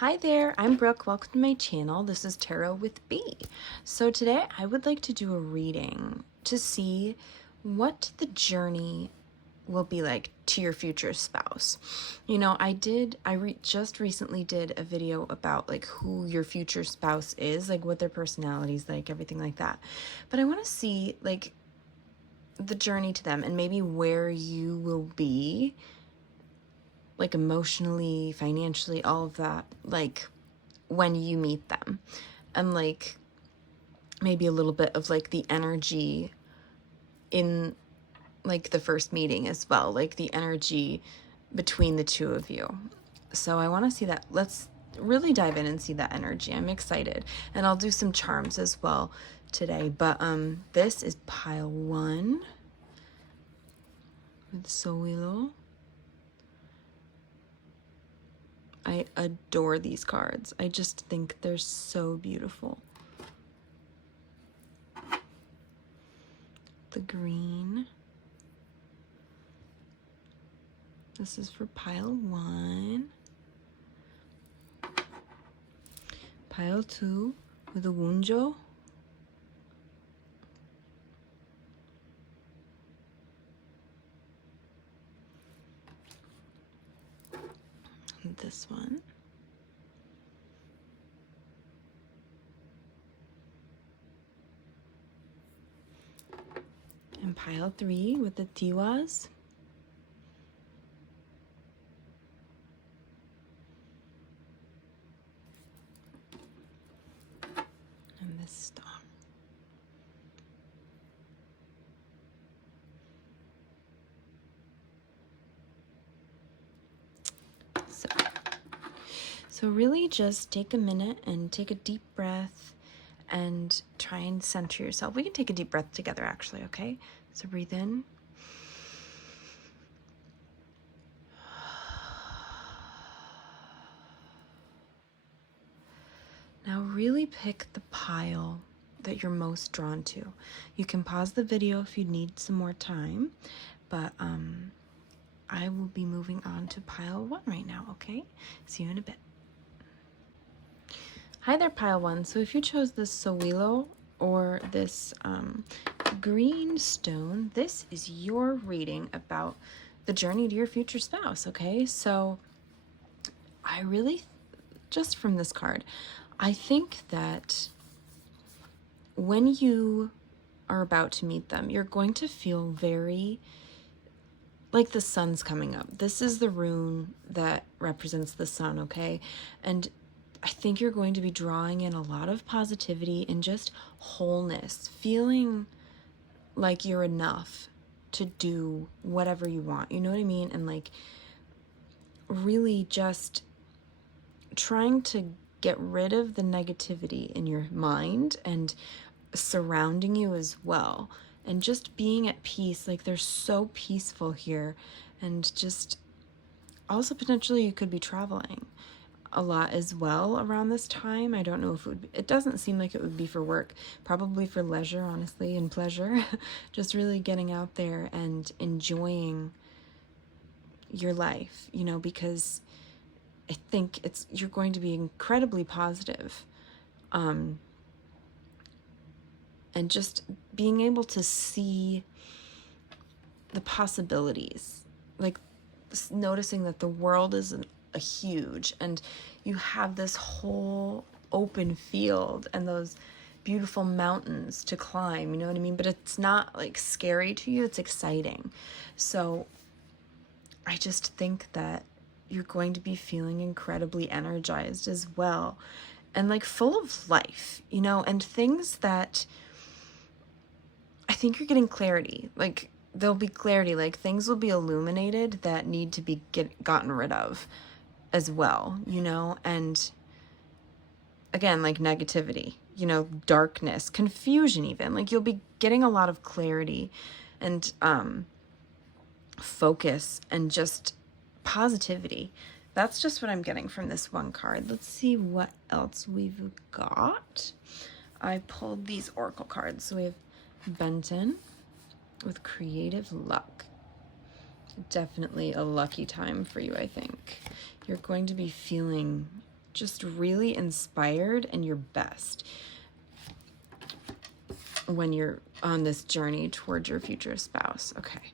Hi there, I'm Brooke. Welcome to my channel. This is Tarot with B. So today I would like to do a reading to see what the journey will be like to your future spouse. You know, just recently did a video about like who your future spouse is, like what their personality's like, everything like that. But I want to see like the journey to them and maybe where you will be, like emotionally, financially, all of that, like when you meet them, and like maybe a little bit of like the energy in like the first meeting as well, like the energy between the two of you. So I want to see that. Let's really dive in and see that energy. I'm excited, and I'll do some charms as well today. But this is pile 1 with Sowilo. I adore these cards. I just think they're so beautiful. The green. This is for pile 1. Pile 2 with a Wunjo. And this one. And pile 3 with the Tiwas. And this star. So really just take a minute and take a deep breath and try and center yourself. We can take a deep breath together actually, okay? So breathe in. Now really pick the pile that you're most drawn to. You can pause the video if you need some more time, but I will be moving on to pile 1 right now, okay? See you in a bit. Hi there, pile 1. So if you chose this Sowilo or this green stone, this is your reading about the journey to your future spouse, okay? So I really, just from this card, I think that when you are about to meet them, you're going to feel very like the sun's coming up. This is the rune that represents the sun, okay? And I think you're going to be drawing in a lot of positivity and just wholeness, feeling like you're enough to do whatever you want. You know what I mean? And like really just trying to get rid of the negativity in your mind and surrounding you as well. And just being at peace. Like they're so peaceful here. And just also potentially you could be traveling a lot as well around this time. I don't know if it would be, it doesn't seem like it would be for work, probably for leisure, honestly, and pleasure. Just really getting out there and enjoying your life, you know, because I think you're going to be incredibly positive. And just being able to see the possibilities, like noticing that the world is a huge, and you have this whole open field and those beautiful mountains to climb, you know what I mean? But it's not like scary to you, it's exciting. So I just think that you're going to be feeling incredibly energized as well, and like full of life, you know, and things that I think you're getting clarity. Like there'll be clarity, like things will be illuminated that need to be gotten rid of as well, you know. And again, like negativity, you know, darkness, confusion, even like you'll be getting a lot of clarity and focus and just positivity. That's just what I'm getting from this one card. Let's see what else we've got. I pulled these oracle cards. So we have Benton with creative luck. Definitely a lucky time for you, I think. You're going to be feeling just really inspired and your best when you're on this journey towards your future spouse. Okay.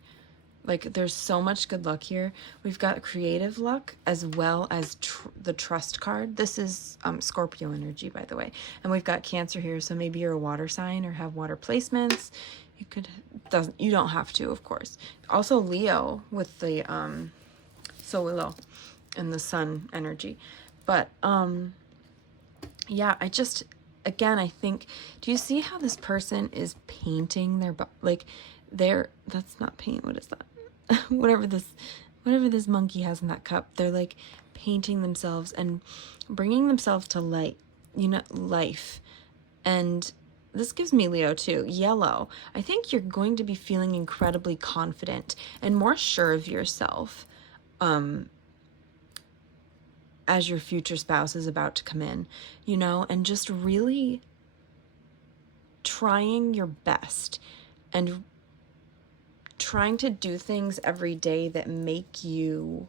Like, there's so much good luck here. We've got creative luck as well as the trust card. This is Scorpio energy, by the way. And we've got Cancer here, so maybe you're a water sign or have water placements. You don't have to, of course. Also Leo with the Sowilo and the sun energy. But yeah, again, I think, do you see how this person is painting their, like, that's not paint, what is that? whatever this monkey has in that cup, they're like painting themselves and bringing themselves to life. And this gives me Leo too, yellow. I think you're going to be feeling incredibly confident and more sure of yourself as your future spouse is about to come in, and just really trying your best and trying to do things every day that make you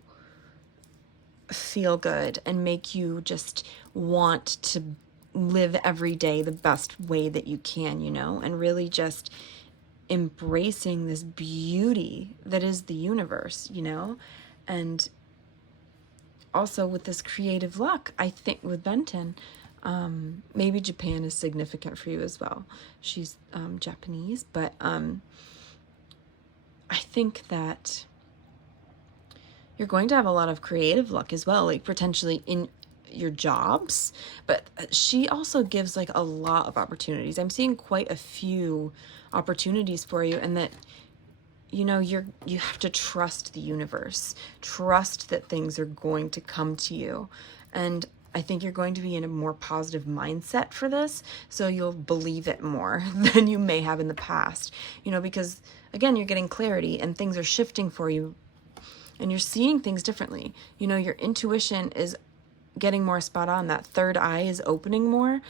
feel good and make you just want to live every day the best way that you can, and really just embracing this beauty that is the universe, and also with this creative luck, I think with Benton, maybe Japan is significant for you as well. She's Japanese, but I think that you're going to have a lot of creative luck as well, like potentially in your jobs, but she also gives like a lot of opportunities. I'm seeing quite a few opportunities for you, and that you have to trust the universe, trust that things are going to come to you. And I think you're going to be in a more positive mindset for this, so you'll believe it more than you may have in the past, because again, you're getting clarity and things are shifting for you and you're seeing things differently. Your intuition is getting more spot on. That third eye is opening more,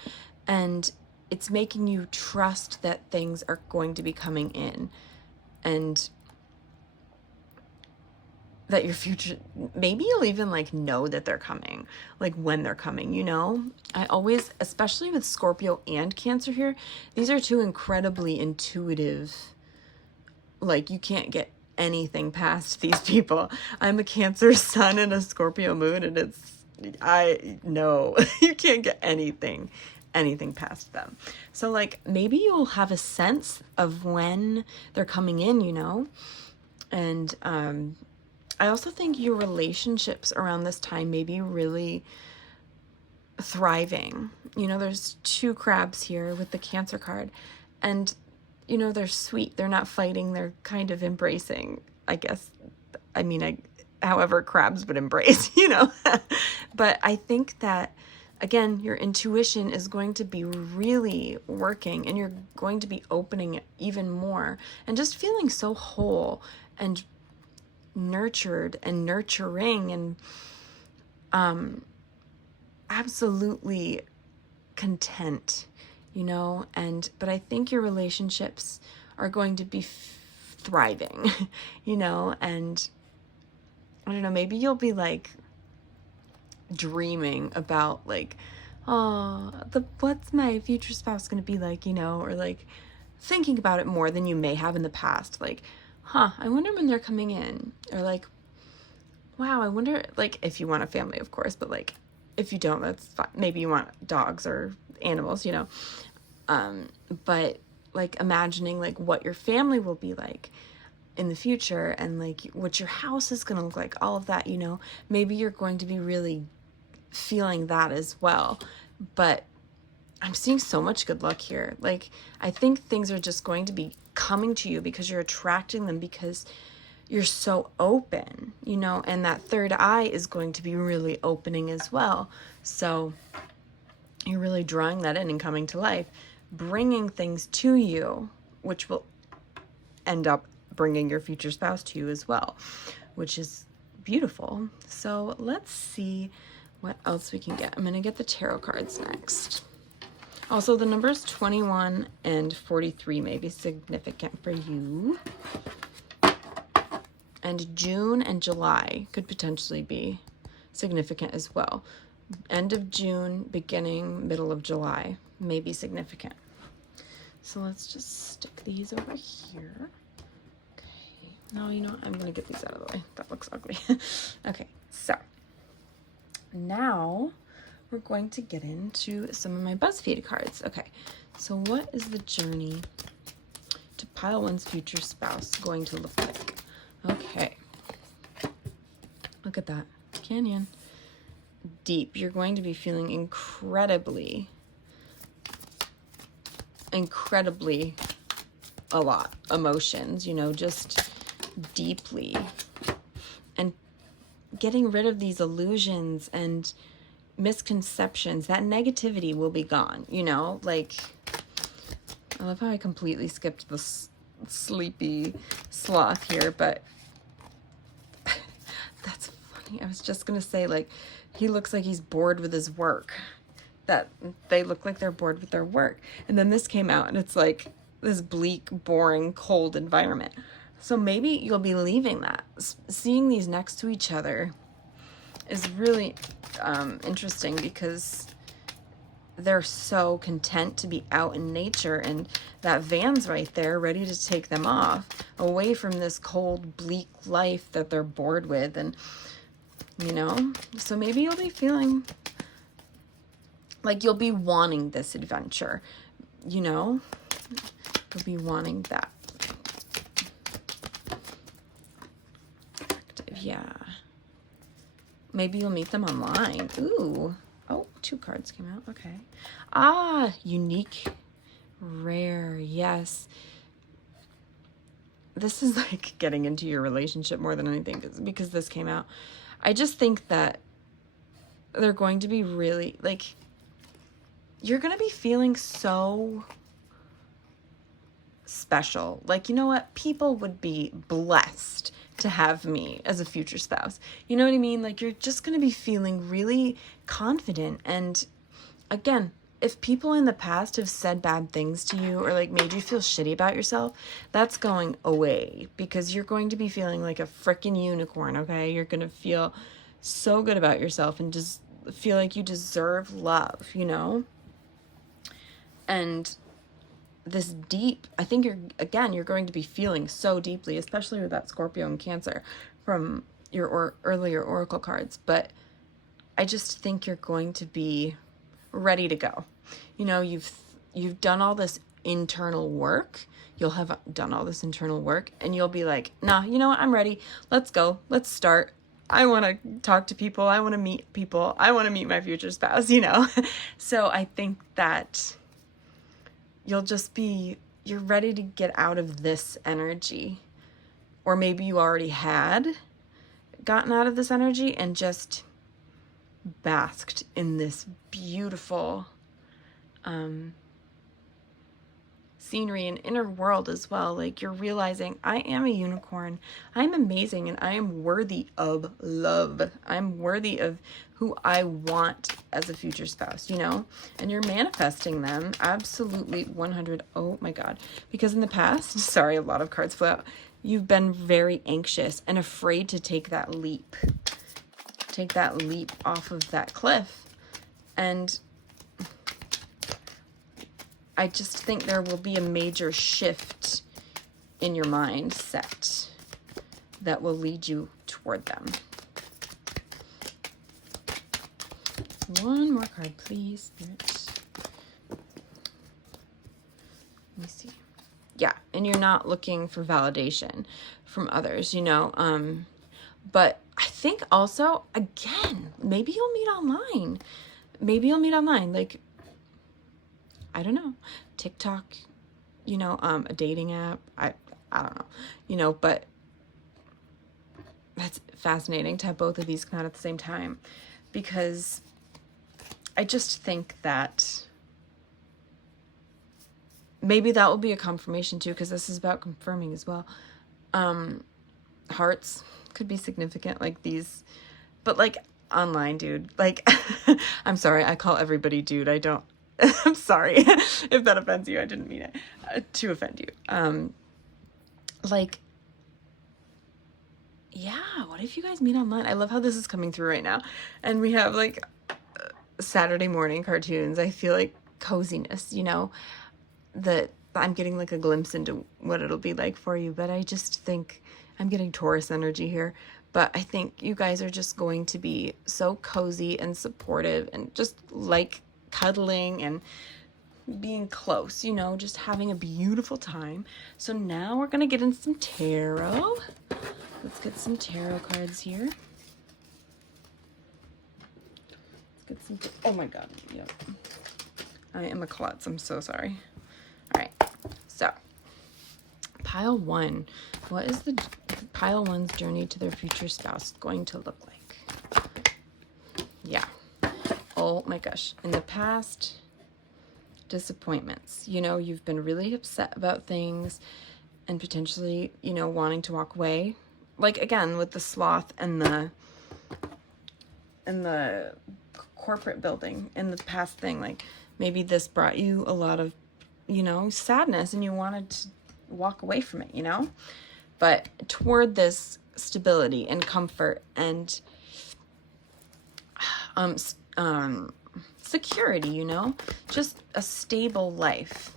and it's making you trust that things are going to be coming in, and that your future, maybe you'll even like know that they're coming, like when they're coming, I always, especially with Scorpio and Cancer here, these are two incredibly intuitive, like you can't get anything past these people. I'm a Cancer sun and a Scorpio moon, and I know you can't get anything past them. So like maybe you'll have a sense of when they're coming in, and I also think your relationships around this time may be really thriving. There's two crabs here with the Cancer card, and they're sweet. They're not fighting. They're kind of embracing, I guess. However crabs would embrace, But I think that, again, your intuition is going to be really working, and you're going to be opening it even more and just feeling so whole and nurtured and nurturing and absolutely content, but I think your relationships are going to be thriving, and I don't know, maybe you'll be like dreaming about like, what's my future spouse going to be like, or like thinking about it more than you may have in the past. Like, I wonder when they're coming in, or like, wow, I wonder, like, if you want a family, of course, but like, if you don't, that's fine. Maybe you want dogs or animals, but like imagining like what your family will be like in the future, and like what your house is going to look like, all of that, maybe you're going to be really feeling that as well. But I'm seeing so much good luck here. Like, I think things are just going to be coming to you because you're attracting them, because you're so open, and that third eye is going to be really opening as well. So you're really drawing that in and coming to life, bringing things to you, which will end up bringing your future spouse to you as well, which is beautiful. So let's see what else we can get. I'm going to get the tarot cards next. Also, the numbers 21 and 43 may be significant for you. And June and July could potentially be significant as well. End of June, beginning, middle of July may be significant. So let's just stick these over here. Okay. No, you know what? I'm going to get these out of the way. That looks ugly. Okay, so now we're going to get into some of my Buzzfeed cards. Okay, so what is the journey to pile one's future spouse going to look like? Okay. Look at that. Canyon. Deep. You're going to be feeling incredibly a lot emotions, you know, just deeply, and getting rid of these illusions and misconceptions. That negativity will be gone, you know, like, I love how I completely skipped the sleepy sloth here, but that's funny. I was just gonna say, like, he looks like he's bored with his work. That they look like they're bored with their work. And then this came out and it's like this bleak, boring, cold environment. So maybe you'll be leaving that. Seeing these next to each other is really interesting, because they're so content to be out in nature, and that van's right there ready to take them off away from this cold, bleak life that they're bored with. And you know, so maybe you'll be feeling like you'll be wanting this adventure, you know? You'll be wanting that. Yeah. Maybe you'll meet them online. Ooh. Oh, 2 cards came out. Okay. Ah, unique, rare. Yes. This is like getting into your relationship more than anything, because this came out. I just think that they're going to be really, like, you're going to be feeling so special. Like, you know what? People would be blessed to have me as a future spouse. You know what I mean? Like, you're just going to be feeling really confident. And again, if people in the past have said bad things to you or like made you feel shitty about yourself, that's going away, because you're going to be feeling like a freaking unicorn, okay? You're going to feel so good about yourself and just feel like you deserve love, you know? And this deep, I think you're going to be feeling so deeply, especially with that Scorpio and Cancer from your earlier oracle cards. But I just think you're going to be ready to go. You know, you've done all this internal work. You'll have done all this internal work, and you'll be like, nah, you know what? I'm ready. Let's go. Let's start. I want to talk to people. I want to meet people. I want to meet my future spouse, you know? So I think that you're ready to get out of this energy. Or maybe you already had gotten out of this energy and just basked in this beautiful scenery and inner world as well. Like, you're realizing, I am a unicorn. I'm amazing, and I am worthy of love. I'm worthy of who I want as a future spouse, you know? And you're manifesting them absolutely 100. Oh my God. Because in the past, sorry, a lot of cards flew out. You've been very anxious and afraid to take that leap. Take that leap off of that cliff. And I just think there will be a major shift in your mindset that will lead you toward them. One more card, please, Spirit. Let me see. Yeah, and you're not looking for validation from others, you know. But I think also, again, maybe you'll meet online. Maybe you'll meet online. Like, I don't know, TikTok, you know, a dating app. I don't know, you know, but that's fascinating to have both of these come out at the same time, because I just think that maybe that will be a confirmation too, because this is about confirming as well. Hearts could be significant, like these, but like online, dude, like, I'm sorry, I call everybody dude. I don't, I'm sorry if that offends you. I didn't mean it to offend you. Like, yeah, what if you guys meet online? I love how this is coming through right now. And we have like Saturday morning cartoons, I feel like coziness, you know, that I'm getting like a glimpse into what it'll be like for you. But I just think I'm getting Taurus energy here. But I think you guys are just going to be so cozy and supportive and just like cuddling and being close, you know, just having a beautiful time. So now we're going to get in some tarot. Let's get some tarot cards here. Let's get some, oh my God, yep. I am a klutz, I'm so sorry. All right, so pile one. What is the pile one's journey to their future spouse going to look like? Yeah. Oh my gosh. In the past, disappointments. You know, you've been really upset about things and potentially, you know, wanting to walk away. Like again, with the sloth and the corporate building in the past thing, like maybe this brought you a lot of, you know, sadness and you wanted to walk away from it, you know, but toward this stability and comfort and security, you know, just a stable life.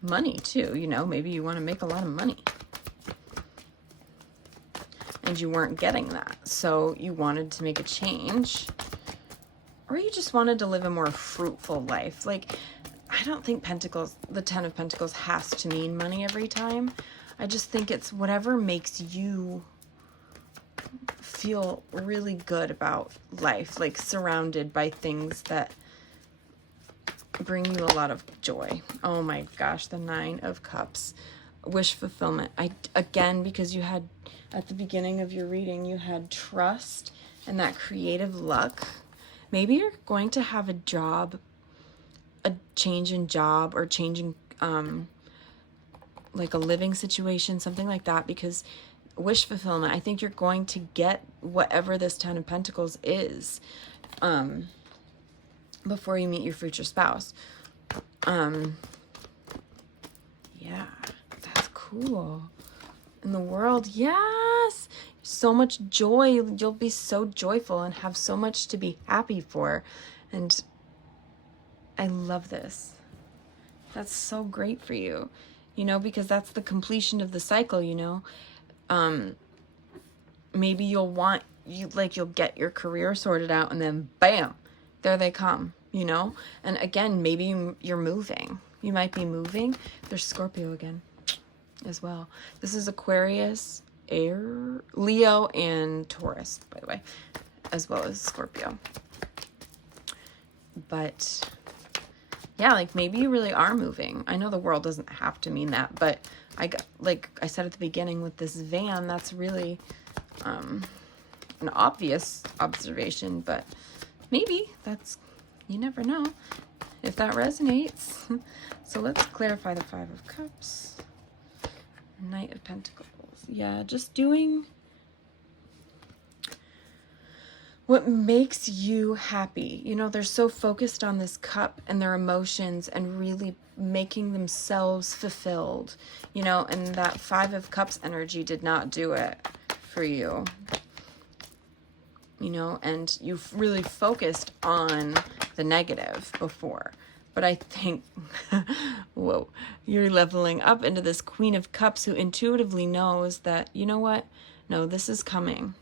Money too, you know, maybe you want to make a lot of money and you weren't getting that, so you wanted to make a change, or you just wanted to live a more fruitful life. Like, I don't think Pentacles, the 10 of Pentacles has to mean money every time. I just think it's whatever makes you feel really good about life, like surrounded by things that bring you a lot of joy. Oh my gosh, the 9 of Cups. Wish fulfillment. Again, because you had, at the beginning of your reading, you had trust and that creative luck. Maybe you're going to have a job, a change in job, or changing like a living situation, something like that, because wish fulfillment, I think you're going to get whatever this 10 of Pentacles is before you meet your future spouse. Yeah, that's cool. In the world, yes, so much joy. You'll be so joyful and have so much to be happy for. And I love this. That's so great for you, you know, because that's the completion of the cycle, you know. Maybe you'll get your career sorted out and then bam, there they come, you know. And again, maybe you're moving. You might be moving. There's Scorpio again as well. This is Aquarius, Air, Leo, and Taurus, by the way, as well as Scorpio. But yeah, like maybe you really are moving. I know the world doesn't have to mean that, but like I said at the beginning with this van, that's really an obvious observation, but maybe that's, you never know if that resonates. So let's clarify the 5 of Cups, Knight of Pentacles. Yeah, just doing what makes you happy. You know, they're so focused on this cup and their emotions and really making themselves fulfilled, you know, and that 5 of Cups energy did not do it for you, you know, and you've really focused on the negative before. But I think, whoa, you're leveling up into this Queen of Cups who intuitively knows that, you know what, no, this is coming.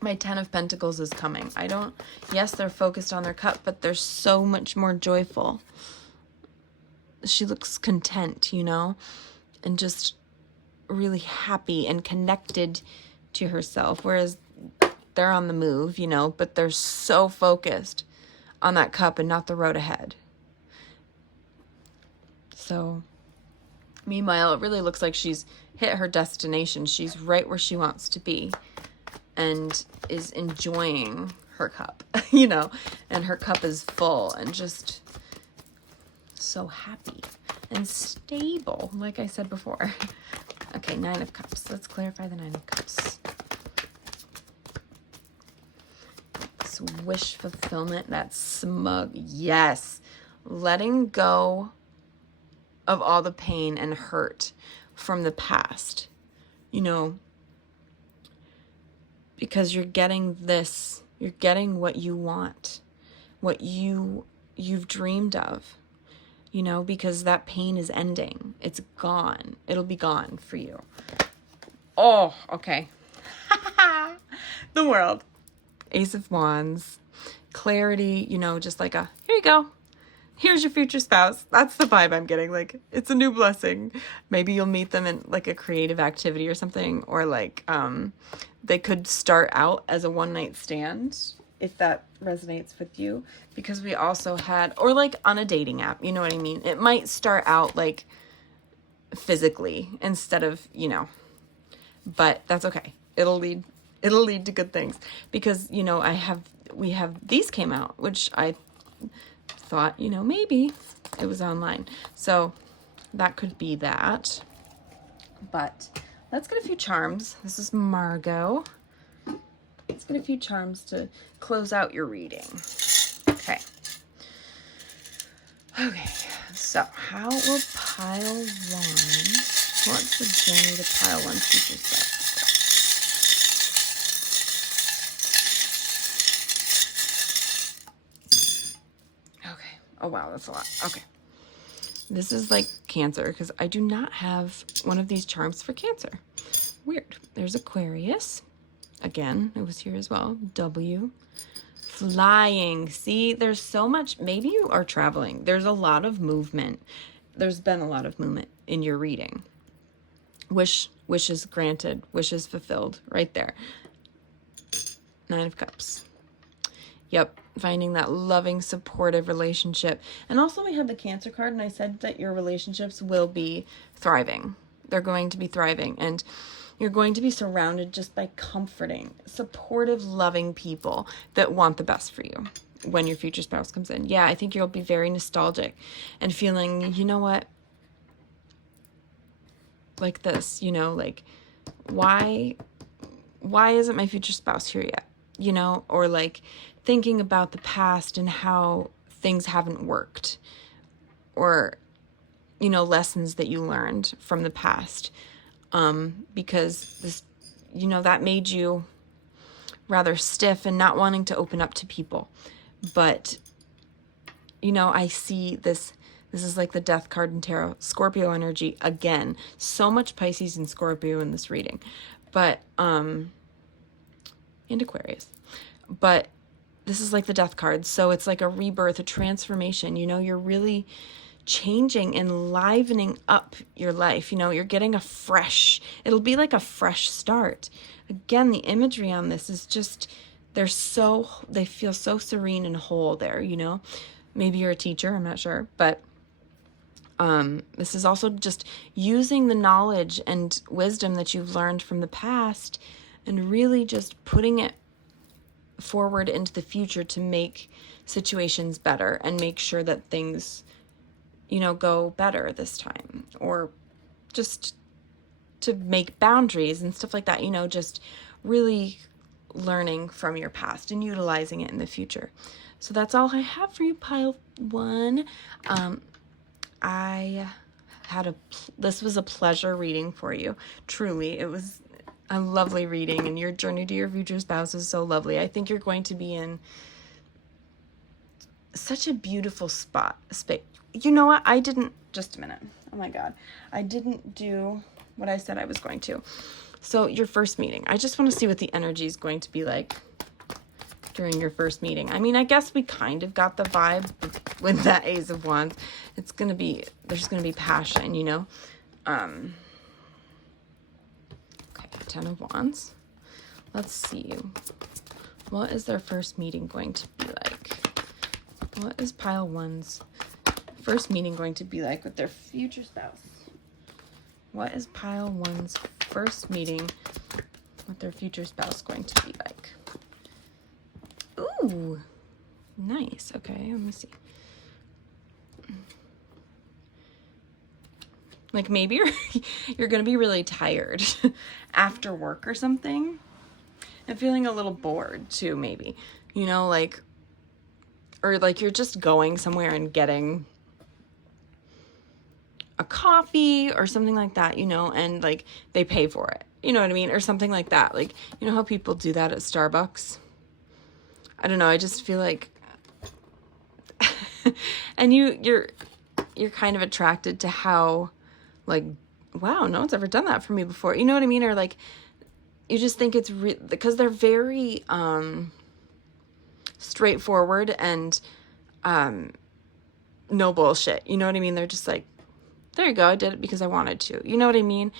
My 10 of Pentacles is coming. Yes, they're focused on their cup, but they're so much more joyful. She looks content, you know, and just really happy and connected to herself, whereas they're on the move, you know, but they're so focused on that cup and not the road ahead. So, meanwhile, it really looks like she's hit her destination. She's right where she wants to be and is enjoying her cup, you know, and her cup is full and just so happy and stable, like I said before. Okay, 9 of Cups. Let's clarify the 9 of Cups. It's wish fulfillment, that smug, yes. Letting go of all the pain and hurt from the past, you know, because you're getting this, you're getting what you want. what you've dreamed of, you know, because that pain is ending. It's gone. It'll be gone for you. Oh, okay. The world. Ace of Wands. Clarity, you know, just like a, here you go. Here's your future spouse. That's the vibe I'm getting. Like, it's a new blessing. Maybe you'll meet them in like a creative activity or something, or like they could start out as a one-night stand, if that resonates with you, because we also had, or like on a dating app, you know what I mean? It might start out like physically instead of, you know, but that's okay. It'll lead to good things, because, you know, we have these came out, which I thought, you know, maybe it was online. So that could be that. But let's get a few charms. This is Margot. Let's get a few charms to close out your reading. Okay. Okay. So how will pile one? What's the journey to pile one future stuff? Oh, wow, that's a lot. Okay. This is like Cancer, because I do not have one of these charms for Cancer. Weird. There's Aquarius. Again, it was here as well. W. Flying. See, there's so much. Maybe you are traveling. There's a lot of movement. There's been a lot of movement in your reading. Wishes granted. Wishes fulfilled. Right there. 9 of Cups. Yep, finding that loving, supportive relationship. And also we had the Cancer card, and I said that your relationships will be thriving. They're going to be thriving, and you're going to be surrounded just by comforting, supportive, loving people that want the best for you when your future spouse comes in. Yeah, I think you'll be very nostalgic and feeling, you know what, like this, you know, like, why isn't my future spouse here yet? You know, or like thinking about the past and how things haven't worked, or, you know, lessons that you learned from the past, because this, you know, that made you rather stiff and not wanting to open up to people. But, you know, I see this is like the Death card in tarot, Scorpio energy again. So much Pisces and Scorpio in this reading, but and Aquarius. But this is like the Death card, so it's like a rebirth, a transformation. You know, you're really changing and livening up your life. You know, you're getting it'll be like a fresh start. Again, the imagery on this is just, they feel so serene and whole there, you know. Maybe you're a teacher, I'm not sure, but this is also just using the knowledge and wisdom that you've learned from the past and really just putting it forward into the future to make situations better and make sure that things, you know, go better this time, or just to make boundaries and stuff like that, you know, just really learning from your past and utilizing it in the future. So that's all I have for you, pile one. This was a pleasure reading for you. Truly, it was a lovely reading, and your journey to your future spouse is so lovely. I think you're going to be in such a beautiful space. You know what? Just a minute. Oh my God. I didn't do what I said I was going to. So your first meeting, I just want to see what the energy is going to be like during your first meeting. I mean, I guess we kind of got the vibe with that Ace of Wands. There's going to be passion, you know? Okay, 10 of Wands. Let's see. What is their first meeting going to be like? What is pile one's first meeting going to be like with their future spouse? What is pile one's first meeting with their future spouse going to be like? Ooh, nice. Okay, let me see. Like maybe you're going to be really tired after work or something, and feeling a little bored too, maybe. You know, like, or like you're just going somewhere and getting a coffee or something like that, you know, and like they pay for it. You know what I mean? Or something like that. Like, you know how people do that at Starbucks? I don't know. I just feel like And you're kind of attracted to how, like, wow, no one's ever done that for me before. You know what I mean? Or like, you just think it's because they're very straightforward and no bullshit. You know what I mean? They're just like, there you go, I did it because I wanted to. You know what I mean?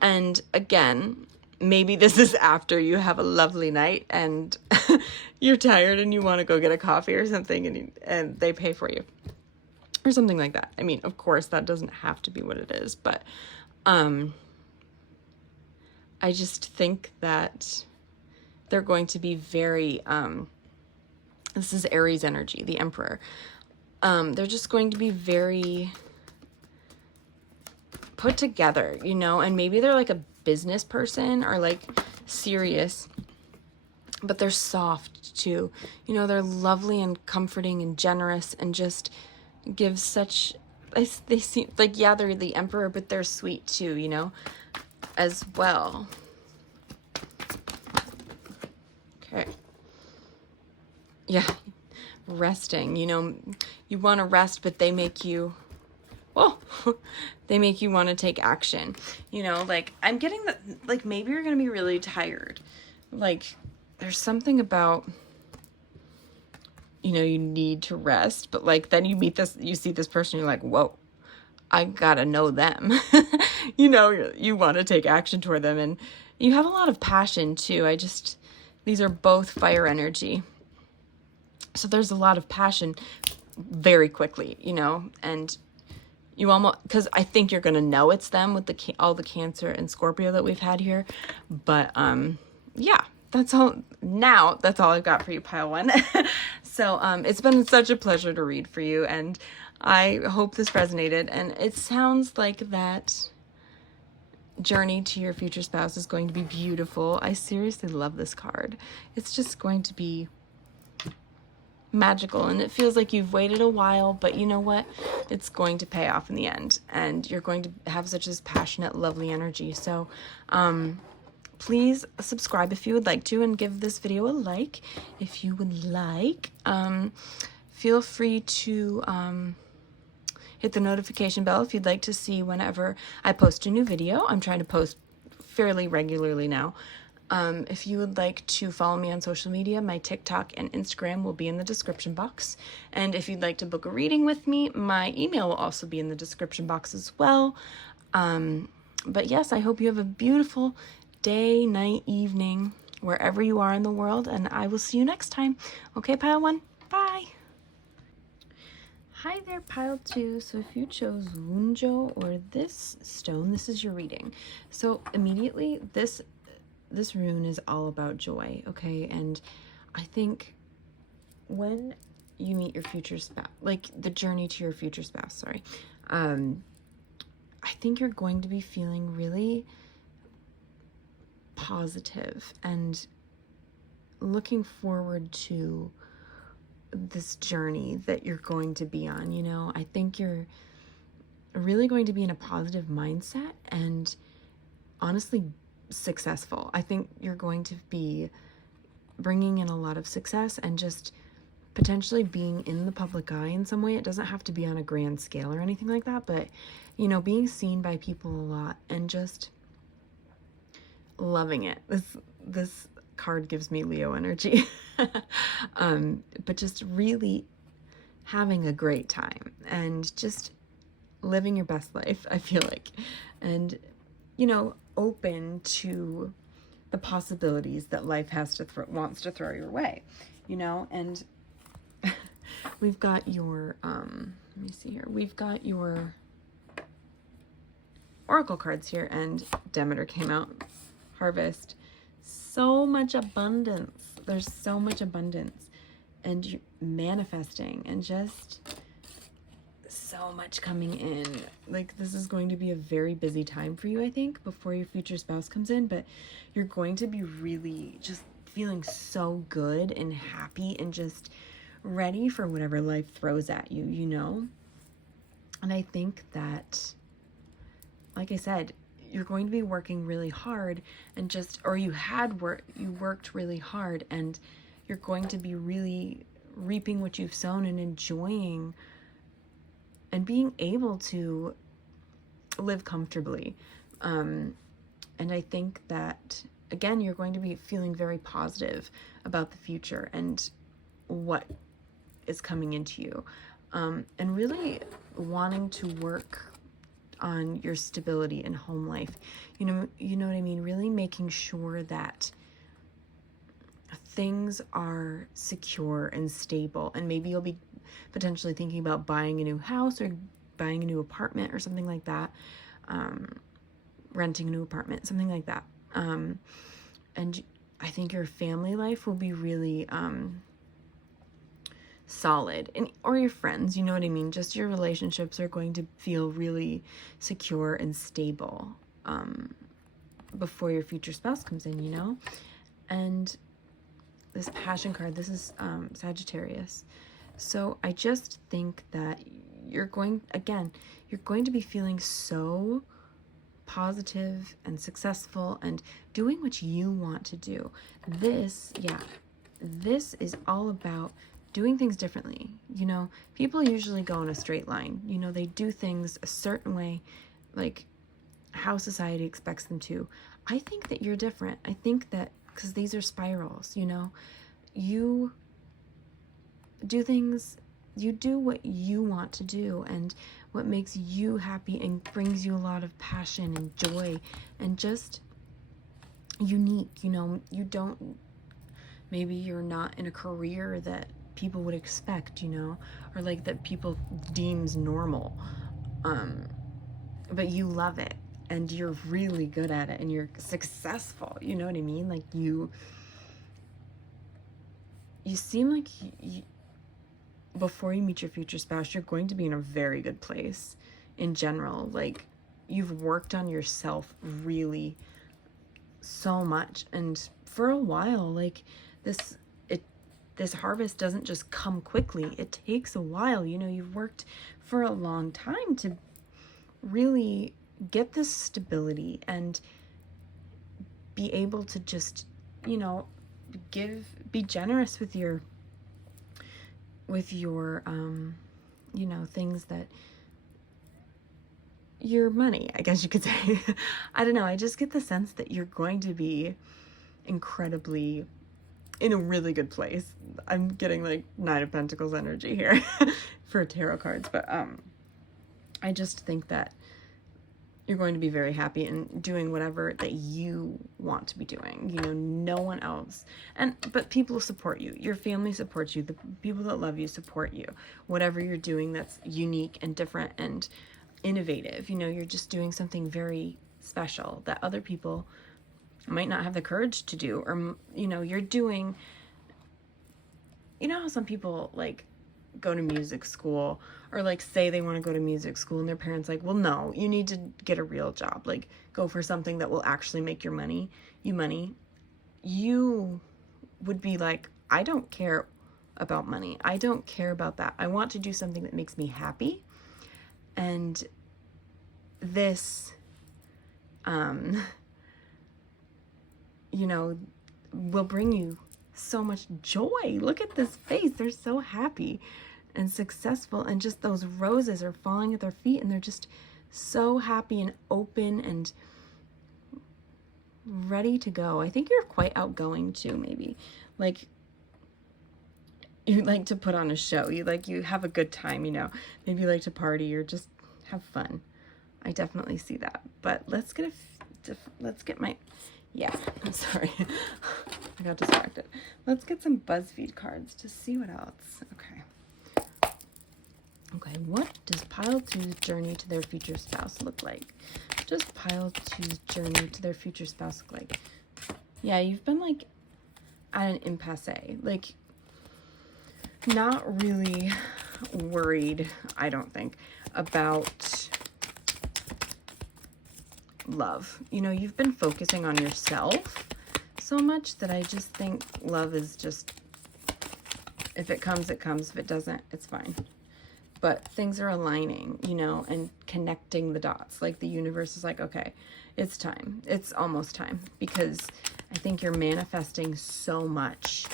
And again, maybe this is after you have a lovely night and you're tired and you want to go get a coffee or something, and they pay for you or something like that. I mean, of course, that doesn't have to be what it is, but I just think that they're going to be very, this is Aries energy, the Emperor. They're just going to be very put together, you know, and maybe they're like a business person or like serious, but they're soft too. You know, they're lovely and comforting and generous and just give such, they seem like, yeah, they're the Emperor, but they're sweet too, you know, as well. Okay. Yeah. Resting, you know, you want to rest, but they make you, well, they make you want to take action, you know, like I'm getting that, like maybe you're going to be really tired. Like there's something about, you know, you need to rest, but like then you see this person, you're like, whoa, I gotta know them. You know, you want to take action toward them, and you have a lot of passion too. These are both fire energy. So there's a lot of passion very quickly, you know, and you almost, because I think you're going to know it's them with all the Cancer and Scorpio that we've had here. But yeah, that's all. Now that's all I've got for you, pile one. So it's been such a pleasure to read for you, and I hope this resonated. And it sounds like that journey to your future spouse is going to be beautiful. I seriously love this card. It's just going to be magical, and it feels like you've waited a while, but you know what, it's going to pay off in the end, and you're going to have such this passionate, lovely energy. So please subscribe if you would like to, and give this video a like if you would like. Feel free to hit the notification bell if you'd like to see whenever I post a new video. I'm trying to post fairly regularly now. If you would like to follow me on social media, my TikTok and Instagram will be in the description box. And if you'd like to book a reading with me, my email will also be in the description box as well. But yes, I hope you have a beautiful day, night, evening, wherever you are in the world, and I will see you next time. Okay, pile one, bye. Hi there, pile two. So if you chose Wunjo or this stone, this is your reading. So immediately, this rune is all about joy, okay? And I think when you meet your future spouse, like the journey to your future spouse, sorry, I think you're going to be feeling really positive and looking forward to this journey that you're going to be on, you know? I think you're really going to be in a positive mindset and honestly successful. I think you're going to be bringing in a lot of success and just potentially being in the public eye in some way. It doesn't have to be on a grand scale or anything like that, but you know, being seen by people a lot and just loving it. This card gives me Leo energy. But just really having a great time and just living your best life, I feel like. And you know, open to the possibilities that life wants to throw your way, you know. And we've got your let me see here, we've got your oracle cards here, and Demeter came out, harvest, so much abundance. There's so much abundance, and you're manifesting, and just so much coming in. Like, this is going to be a very busy time for you, I think, before your future spouse comes in, but you're going to be really just feeling so good and happy and just ready for whatever life throws at you, you know? And I think that, like I said, you're going to be working really hard and you worked really hard, and you're going to be really reaping what you've sown and enjoying and being able to live comfortably. And I think that, again, you're going to be feeling very positive about the future and what is coming into you. And really wanting to work on your stability in home life. You know what I mean? Really making sure that things are secure and stable. And maybe you'll be potentially thinking about buying a new house or buying a new apartment or something like that. Renting a new apartment, something like that. And I think your family life will be really solid, or your friends, you know what I mean? Just your relationships are going to feel really secure and stable before your future spouse comes in, you know? And this passion card, this is Sagittarius. So I just think that you're going to be feeling so positive and successful and doing what you want to do. This is all about doing things differently. You know, people usually go in a straight line. You know, they do things a certain way, like how society expects them to. I think that you're different. I think that because these are spirals, you know, you do things, you do what you want to do and what makes you happy and brings you a lot of passion and joy and just unique. You know, maybe you're not in a career that people would expect, you know, or like that people deems normal, but you love it and you're really good at it and you're successful, you know what I mean? Like you seem like before you meet your future spouse, you're going to be in a very good place in general. Like you've worked on yourself really so much, and for a while, like this harvest doesn't just come quickly. It takes a while. You know, you've worked for a long time to really get this stability and be able to just, you know, be generous with your you know, things that your money, I guess you could say. I don't know. I just get the sense that you're going to be incredibly in a really good place. I'm getting like 9 of Pentacles energy here for tarot cards, but I just think that you're going to be very happy and doing whatever that you want to be doing. You know, no one else. But people support you. Your family supports you. The people that love you support you. Whatever you're doing that's unique and different and innovative. You know, you're just doing something very special that other people might not have the courage to do. Or, you know, you're doing, you know how some people like go to music school or like say they want to go to music school and their parents like, well, no, you need to get a real job. Like go for something that will actually make your money. You would be like, I don't care about money. I don't care about that. I want to do something that makes me happy. And this, you know, will bring you so much joy. Look at this face. They're so happy and successful, and just those roses are falling at their feet and they're just so happy and open and ready to go. I think you're quite outgoing too, maybe. Like you like to put on a show. You have a good time, you know. Maybe you like to party or just have fun. I definitely see that. But let's get I'm sorry. I got distracted. Let's get some Buzzfeed cards to see what else. Okay, what does pile two's journey to their future spouse look like? What does pile two's journey to their future spouse look like? Yeah, you've been like at an impasse. Like not really worried, I don't think, about love. You know, you've been focusing on yourself so much that I just think love is just, if it comes, it comes. If it doesn't, it's fine. But things are aligning, you know, and connecting the dots. Like the universe is like, okay, it's time. It's almost time, because I think you're manifesting so much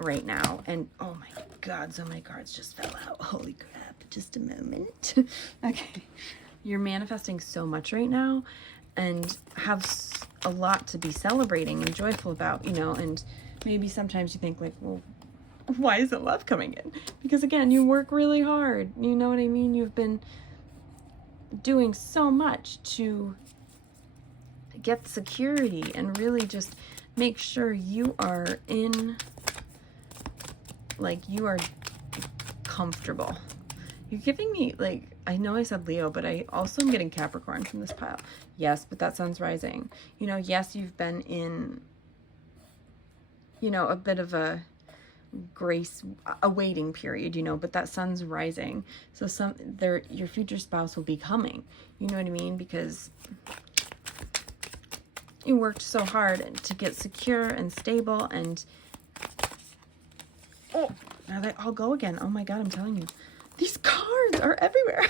right now. And oh my God, so many cards just fell out. Holy crap, just a moment. Okay, you're manifesting so much right now and have a lot to be celebrating and joyful about, you know, and maybe sometimes you think like, well, why isn't love coming in? Because again, you work really hard. You know what I mean? You've been doing so much to get security and really just make sure you are in, like, you are comfortable. You're giving me, like, I know I said Leo, but I also am getting Capricorn from this pile. Yes, but that sun's rising. You know, yes, you've been in, you know, a bit of a waiting period, you know, but that sun's rising. So your future spouse will be coming. You know what I mean? Because you worked so hard to get secure and stable, and oh, now they all go again. Oh my God, I'm telling you, these cards are everywhere.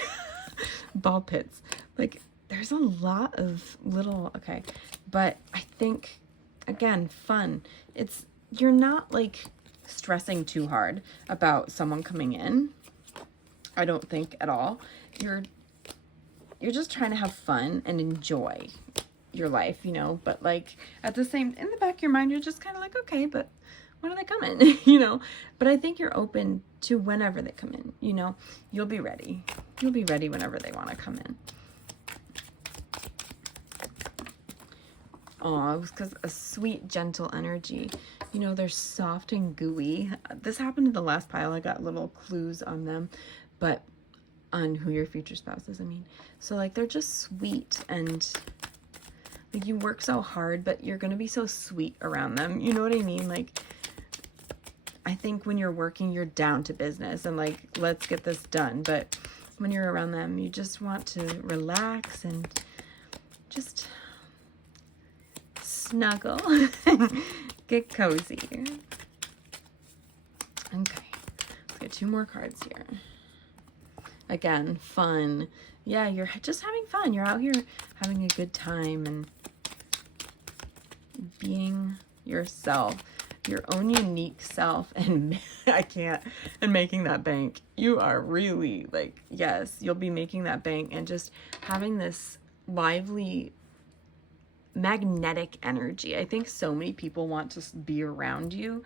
Ball pits. Like, there's a lot of little, okay. But I think, again, fun. You're not like stressing too hard about someone coming in. I don't think at all. You're just trying to have fun and enjoy your life, you know, but like at the same, in the back of your mind, you're just kind of like, okay, but when are they coming? You know, but I think you're open to whenever they come in, you know, you'll be ready. You'll be ready whenever they want to come in. Oh, it was because a sweet, gentle energy. You know, they're soft and gooey. This happened in the last pile. I got little clues on them, but on who your future spouse is, I mean. So, like, they're just sweet, and like, you work so hard, but you're going to be so sweet around them. You know what I mean? Like, I think when you're working, you're down to business and like, let's get this done. But when you're around them, you just want to relax and just snuggle, get cozy. Okay, let's get 2 more cards here. Again, fun. Yeah, you're just having fun. You're out here having a good time and being yourself, your own unique self, and and making that bank. You are really like, yes, you'll be making that bank and just having this lively, magnetic energy. I think so many people want to be around you.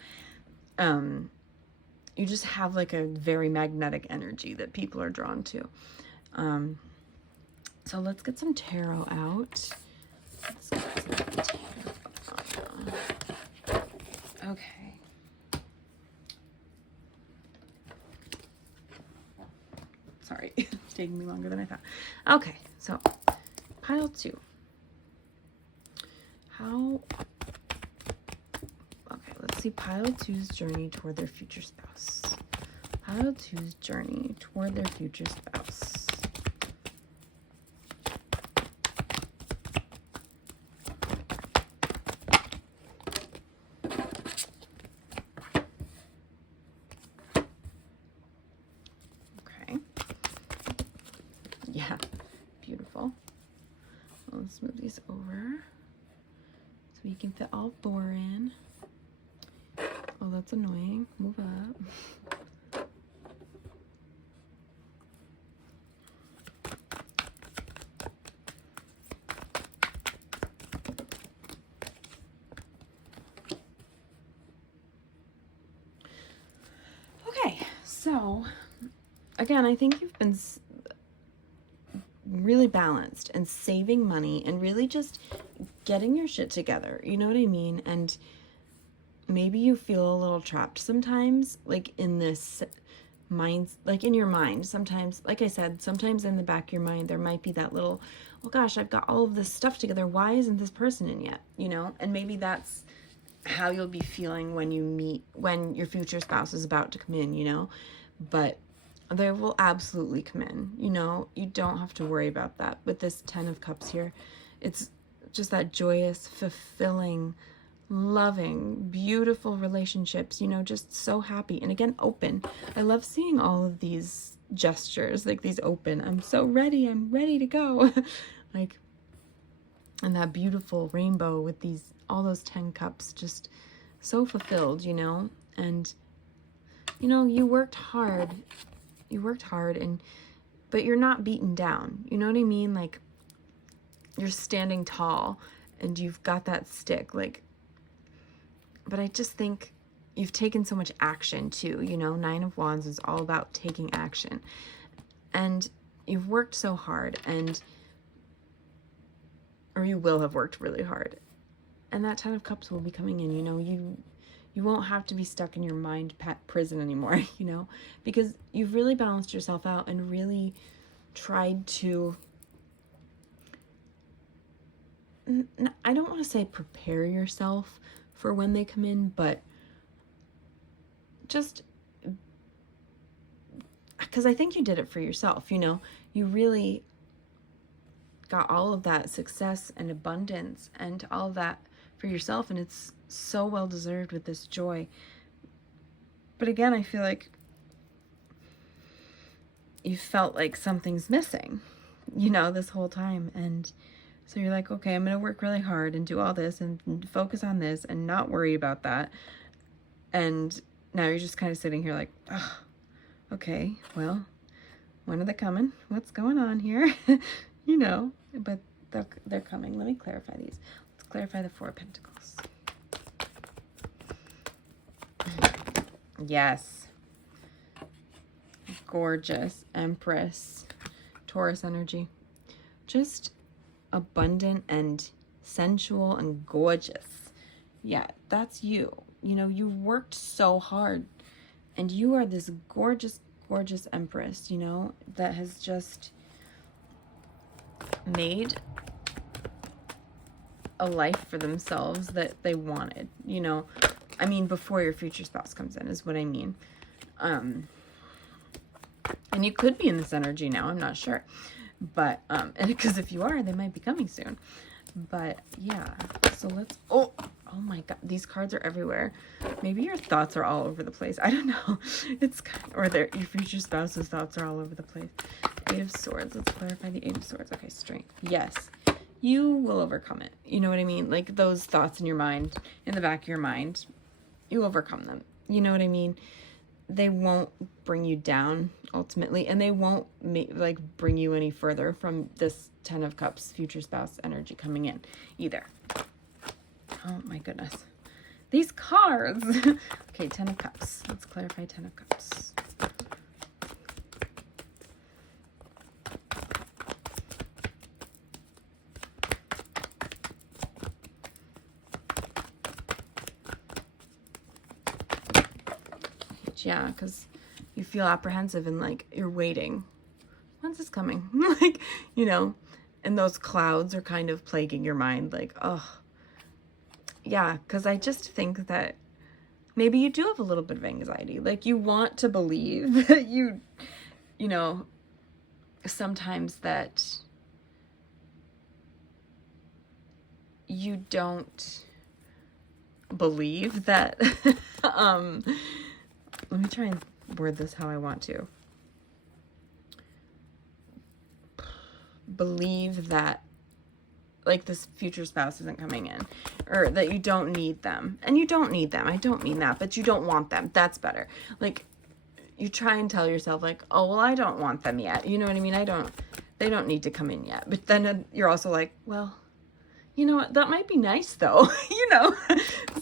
You just have like a very magnetic energy that people are drawn to. So let's get some tarot out. Let's get some tarot. Okay. Sorry, it's taking me longer than I thought. Okay, so pile 2. Okay, let's see pile 2's journey toward their future spouse. Pile 2's journey toward their future spouse. Yeah, beautiful. Well, let's move these over so we can fit all 4 in. Oh, that's annoying. Move up. Okay, so again, I think you've been really balanced and saving money and really just getting your shit together. You know what I mean? And maybe you feel a little trapped sometimes, like in this mind, like in your mind. Sometimes, like I said, sometimes in the back of your mind, there might be that little, oh gosh, I've got all of this stuff together. Why isn't this person in yet? You know? And maybe that's how you'll be feeling when your future spouse is about to come in, you know? But they will absolutely come in, you know? You don't have to worry about that. With this 10 of Cups here, it's just that joyous, fulfilling, loving, beautiful relationships, you know, just so happy. And again, open. I love seeing all of these gestures, like these open, I'm so ready, I'm ready to go. Like, and that beautiful rainbow with all those 10 cups, just so fulfilled, you know? And, you know, you worked hard, but you're not beaten down. You know what I mean? Like, you're standing tall and you've got that stick, like, but I just think you've taken so much action too, you know. Nine of Wands is all about taking action. And you've worked so hard, or you will have worked really hard. And that Ten of Cups will be coming in, you know. You won't have to be stuck in your mind prison anymore, you know, because you've really balanced yourself out and really tried to, I don't want to say prepare yourself for when they come in, but just because I think you did it for yourself, you know. You really got all of that success and abundance and all of that for yourself, and it's so well deserved with this joy. But again, I feel like you felt like something's missing, you know, this whole time. And so you're like, okay, I'm going to work really hard and do all this and focus on this and not worry about that. And now you're just kind of sitting here like, oh, okay, well, when are they coming? What's going on here? You know, but they're coming. Let me clarify these. Let's clarify the Four of Pentacles. Yes. Gorgeous. Empress. Taurus energy. Just abundant and sensual and gorgeous. Yeah, that's you. You know, you've worked so hard. And you are this gorgeous, gorgeous Empress, you know, that has just made a life for themselves that they wanted, you know. I mean, before your future spouse comes in is what I mean. And you could be in this energy now, I'm not sure. But, and because if you are, they might be coming soon. But yeah, so let's, oh my God, these cards are everywhere. Maybe your thoughts are all over the place. I don't know. It's kind of, or your future spouse's thoughts are all over the place. Eight of Swords. Let's clarify the Eight of Swords. Okay, strength. Yes, you will overcome it. You know what I mean? Like those thoughts in your mind, in the back of your mind, you overcome them. You know what I mean? They won't bring you down ultimately, and they won't bring you any further from this Ten of Cups future spouse energy coming in either. Oh my goodness. These cards. Okay, Ten of Cups. Let's clarify Ten of Cups. Yeah, because you feel apprehensive and like you're waiting. When's this coming? Like, you know, and those clouds are kind of plaguing your mind. Like, oh, yeah, because I just think that maybe you do have a little bit of anxiety. Like you want to believe that you know, sometimes that you don't believe that, let me try and word this how I want to. Believe that, like, this future spouse isn't coming in, or that you don't need them. And you don't need them. I don't mean that, but you don't want them. That's better. Like, you try and tell yourself, like, oh, well, I don't want them yet. You know what I mean? They don't need to come in yet. But then you're also like, well, you know what? That might be nice, though. You know?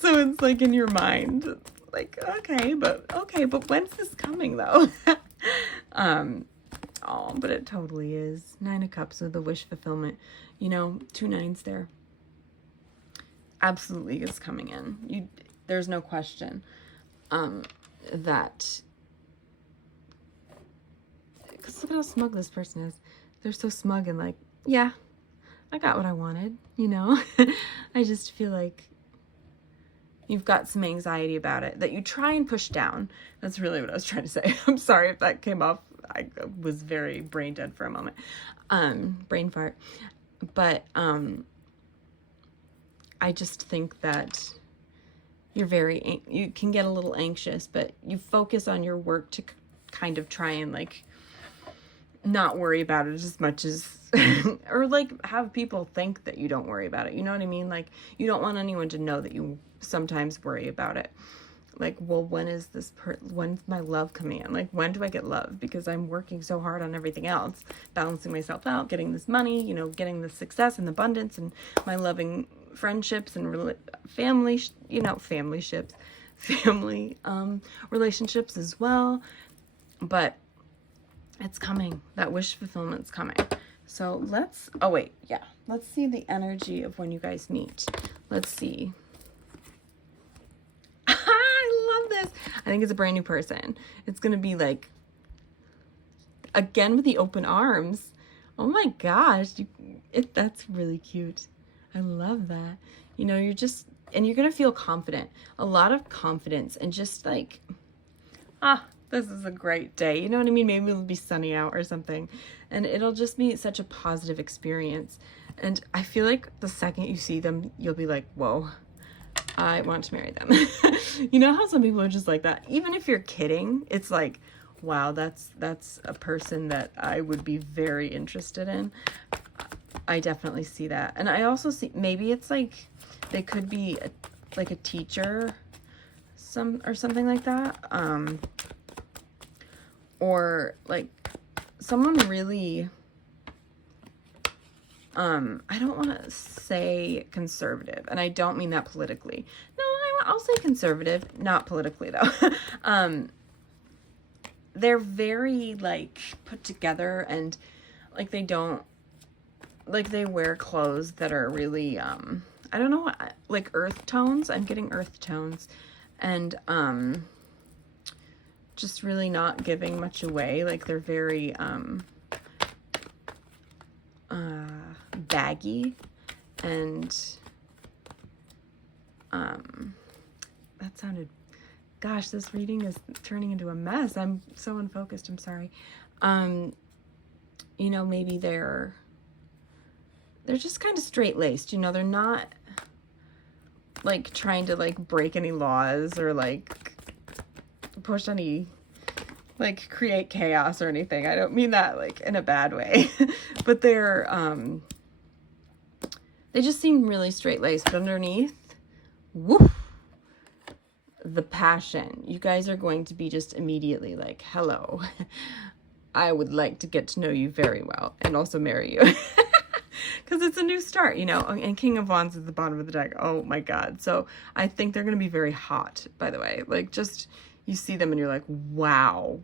So it's, like, in your mind. Like, okay, but when's this coming though? Oh, but it totally is. Nine of Cups with the wish fulfillment. You know, 2 nines there. Absolutely is coming in. There's no question that, because look at how smug this person is. They're so smug and like, yeah, I got what I wanted, you know. I just feel like you've got some anxiety about it that you try and push down. That's really what I was trying to say. I'm sorry if that came off. I was very brain dead for a moment. Brain fart. But I just think that you can get a little anxious, but you focus on your work to kind of try and like not worry about it as much as, or like have people think that you don't worry about it. You know what I mean? Like you don't want anyone to know that you sometimes worry about it. like, well, when's my love coming in? Like, when do I get love? Because I'm working so hard on everything else, balancing myself out, getting this money, you know, getting the success and abundance and my loving friendships and family, you know, family relationships as well. But it's coming. That wish fulfillment's coming. So let's see the energy of when you guys meet. Let's see. I love this. I think it's a brand new person. It's going to be like, again with the open arms. Oh my gosh. That's really cute. I love that. You know, you're going to feel confident. A lot of confidence and just like, this is a great day. You know what I mean? Maybe it'll be sunny out or something. And it'll just be such a positive experience. And I feel like the second you see them, you'll be like, whoa, I want to marry them. You know how some people are just like that? Even if you're kidding, it's like, wow, that's a person that I would be very interested in. I definitely see that. And I also see, maybe it's like, they could be like a teacher, or something like that. Or like someone really, I don't want to say conservative, and I don't mean that politically. No, I'll say conservative, not politically though. They're very like put together, and like they wear clothes that are really, I don't know what, like earth tones. I'm getting earth tones, and just really not giving much away. Like they're very baggy, and that sounded, gosh, this reading is turning into a mess. I'm so unfocused. I'm sorry. You know, maybe they're just kind of straight-laced, you know, they're not like trying to like break any laws or like push any, like create chaos or anything. I don't mean that like in a bad way, but they just seem really straight-laced, but underneath, woof, the passion. You guys are going to be just immediately like, hello, I would like to get to know you very well and also marry you. Because it's a new start, you know, and King of Wands is at the bottom of the deck. Oh my God. So I think they're going to be very hot, by the way. Like, just, you see them and you're like, wow,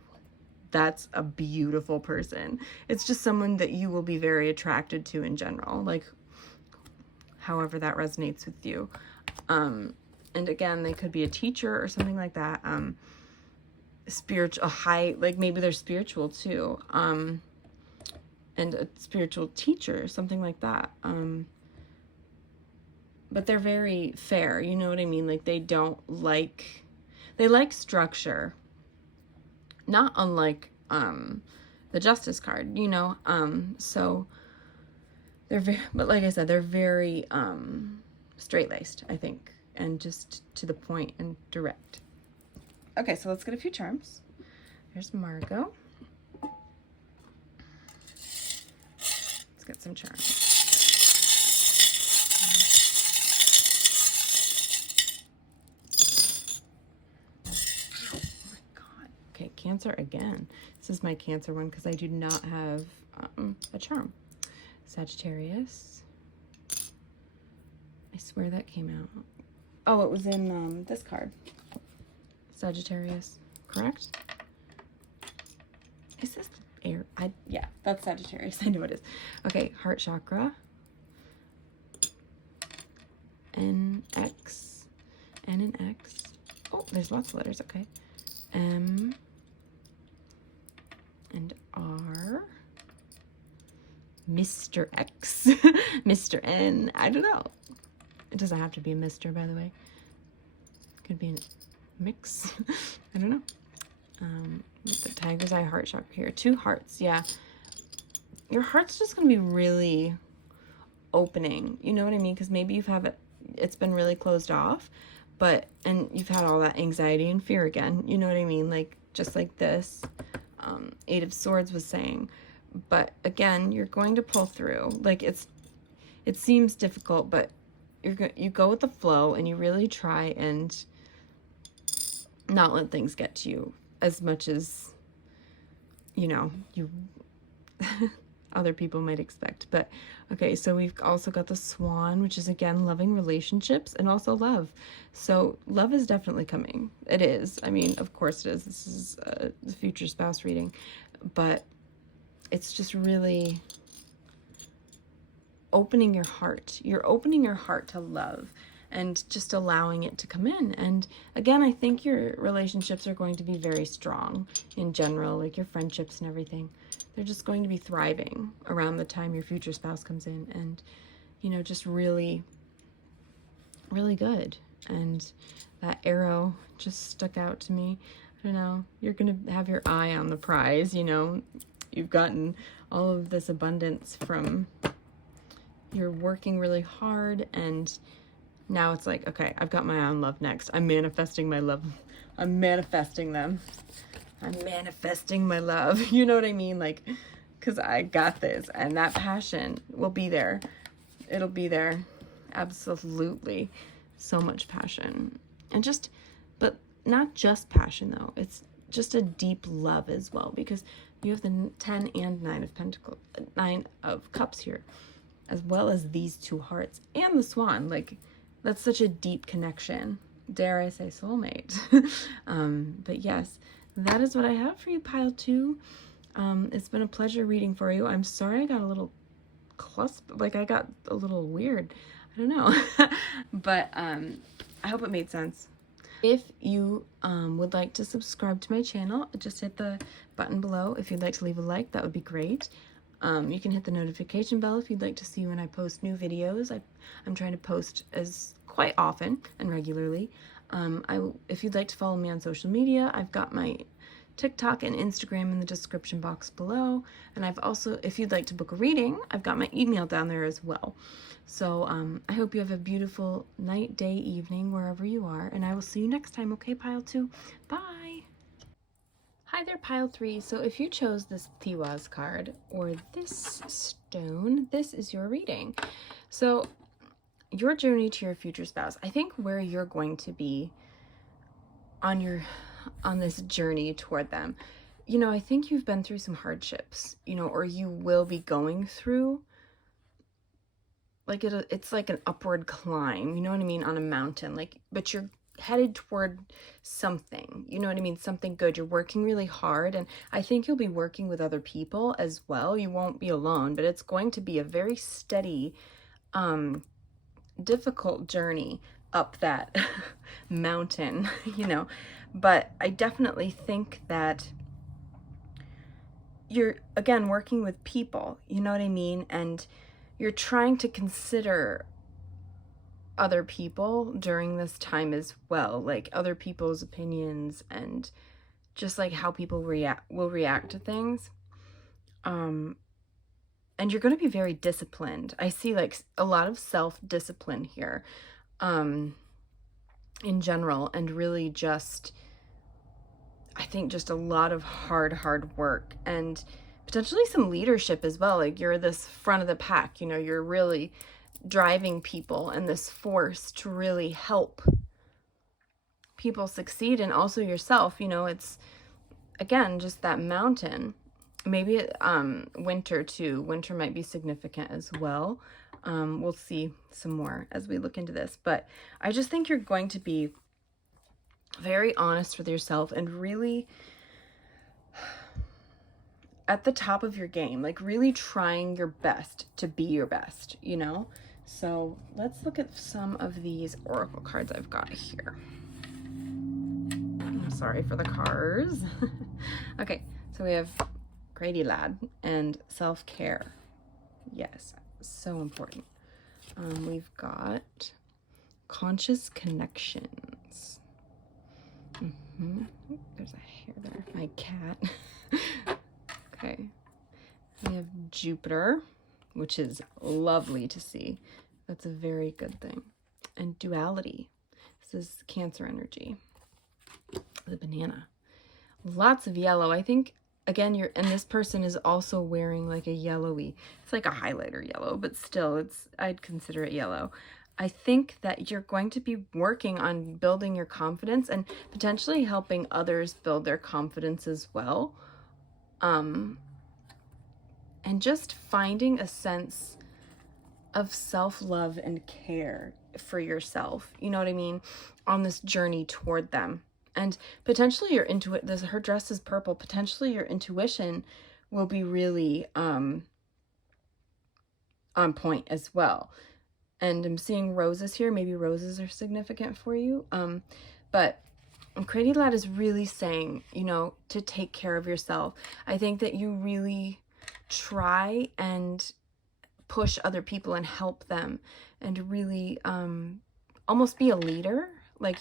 that's a beautiful person. It's just someone that you will be very attracted to in general, like, however that resonates with you. And again, they could be a teacher or something like that. Spiritual, like maybe they're spiritual too. And a spiritual teacher, something like that. But they're very fair, you know what I mean? Like they like structure, not unlike the Justice card, you know? So but like I said, they're very straight-laced, I think, and just to the point and direct. Okay, so let's get a few charms. There's Margot. Let's get some charms. Oh my God. Okay, Cancer again. This is my Cancer one because I do not have a charm. Sagittarius. I swear that came out. Oh, it was in this card. Sagittarius, correct? Is this air? Yeah, that's Sagittarius. I know it is. Okay, heart chakra. NX. N and X. Oh, there's lots of letters. Okay. M and R. Mr. X. Mr. N. I don't know. It doesn't have to be a Mr., by the way. Could be a mix. I don't know. The tiger's eye heart chakra here. 2 hearts. Yeah. Your heart's just going to be really opening. You know what I mean? Because maybe it's been really closed off, and you've had all that anxiety and fear again. You know what I mean? Like, just like this, 8 of Swords was saying. But again, you're going to pull through. Like, it seems difficult, but you go with the flow and you really try and not let things get to you as much as, you know, you other people might expect. But okay, so we've also got the Swan, which is again loving relationships and also love. So love is definitely coming. It is. I mean, of course it is. This is the future spouse reading, but it's just really opening your heart. You're opening your heart to love and just allowing it to come in. And again, I think your relationships are going to be very strong in general, like your friendships and everything. They're just going to be thriving around the time your future spouse comes in, and, you know, just really, really good. And that arrow just stuck out to me. I don't know, you're going to have your eye on the prize, you know. You've gotten all of this abundance from, you're working really hard, and now it's like, okay, I've got my eye on love next. I'm manifesting my love. I'm manifesting them. I'm manifesting my love. You know what I mean? Like, because I got this, and that passion will be there. It'll be there. Absolutely. So much passion. And just, but not just passion though. It's just a deep love as well, because you have the 10 and 9 of Pentacles, 9 of Cups here, as well as these 2 hearts and the Swan. Like, that's such a deep connection. Dare I say soulmate. But yes, that is what I have for you, pile 2. It's been a pleasure reading for you. I'm sorry I got a little like I got a little weird. I don't know. But I hope it made sense. If you would like to subscribe to my channel, just hit the button below. If you'd like to leave a like, that would be great. You can hit the notification bell if you'd like to see when I post new videos. I'm trying to post as quite often and regularly. If you'd like to follow me on social media, I've got my TikTok and Instagram in the description box below. And I've also, if you'd like to book a reading, I've got my email down there as well. So I hope you have a beautiful night, day, evening, wherever you are. And I will see you next time. Okay, pile 2. Bye. Hi there, pile 3. So if you chose this Thiwas card or this stone, this is your reading. So your journey to your future spouse, I think where you're going to be on this journey toward them, you know, I think you've been through some hardships, you know, or you will be going through, like it's like an upward climb, you know what I mean, on a mountain, like, but you're headed toward something, you know what I mean, something good. You're working really hard, and I think you'll be working with other people as well. You won't be alone, but it's going to be a very steady, difficult journey up that mountain, you know. But I definitely think that you're, again, working with people, you know what I mean, and you're trying to consider other people during this time as well, like other people's opinions and just like how people will react to things. And you're going to be very disciplined. I see like a lot of self-discipline here, in general, and really just, I think just a lot of hard work and potentially some leadership as well. Like you're this front of the pack, you know, you're really driving people and this force to really help people succeed, and also yourself, you know. It's, again, just that mountain. Maybe winter too. Winter might be significant as well. We'll see some more as we look into this, but I just think you're going to be very honest with yourself and really at the top of your game, like really trying your best to be your best, you know? So let's look at some of these oracle cards I've got here. I'm sorry for the cars. Okay, so we have Grady Lad and self-care. Yes, so important. We've got conscious connections. There's a hair there. My cat. Okay. We have Jupiter, which is lovely to see. That's a very good thing. And duality. This is Cancer energy. The banana. Lots of yellow. I think, again, and this person is also wearing like a yellowy, it's like a highlighter yellow, but still, I'd consider it yellow. I think that you're going to be working on building your confidence and potentially helping others build their confidence as well. And just finding a sense of self-love and care for yourself, you know what I mean, on this journey toward them. And potentially your her dress is purple, potentially your intuition will be really on point as well. And I'm seeing roses here. Maybe roses are significant for you. But Creative Lad is really saying, you know, to take care of yourself. I think that you really try and push other people and help them and really almost be a leader. Like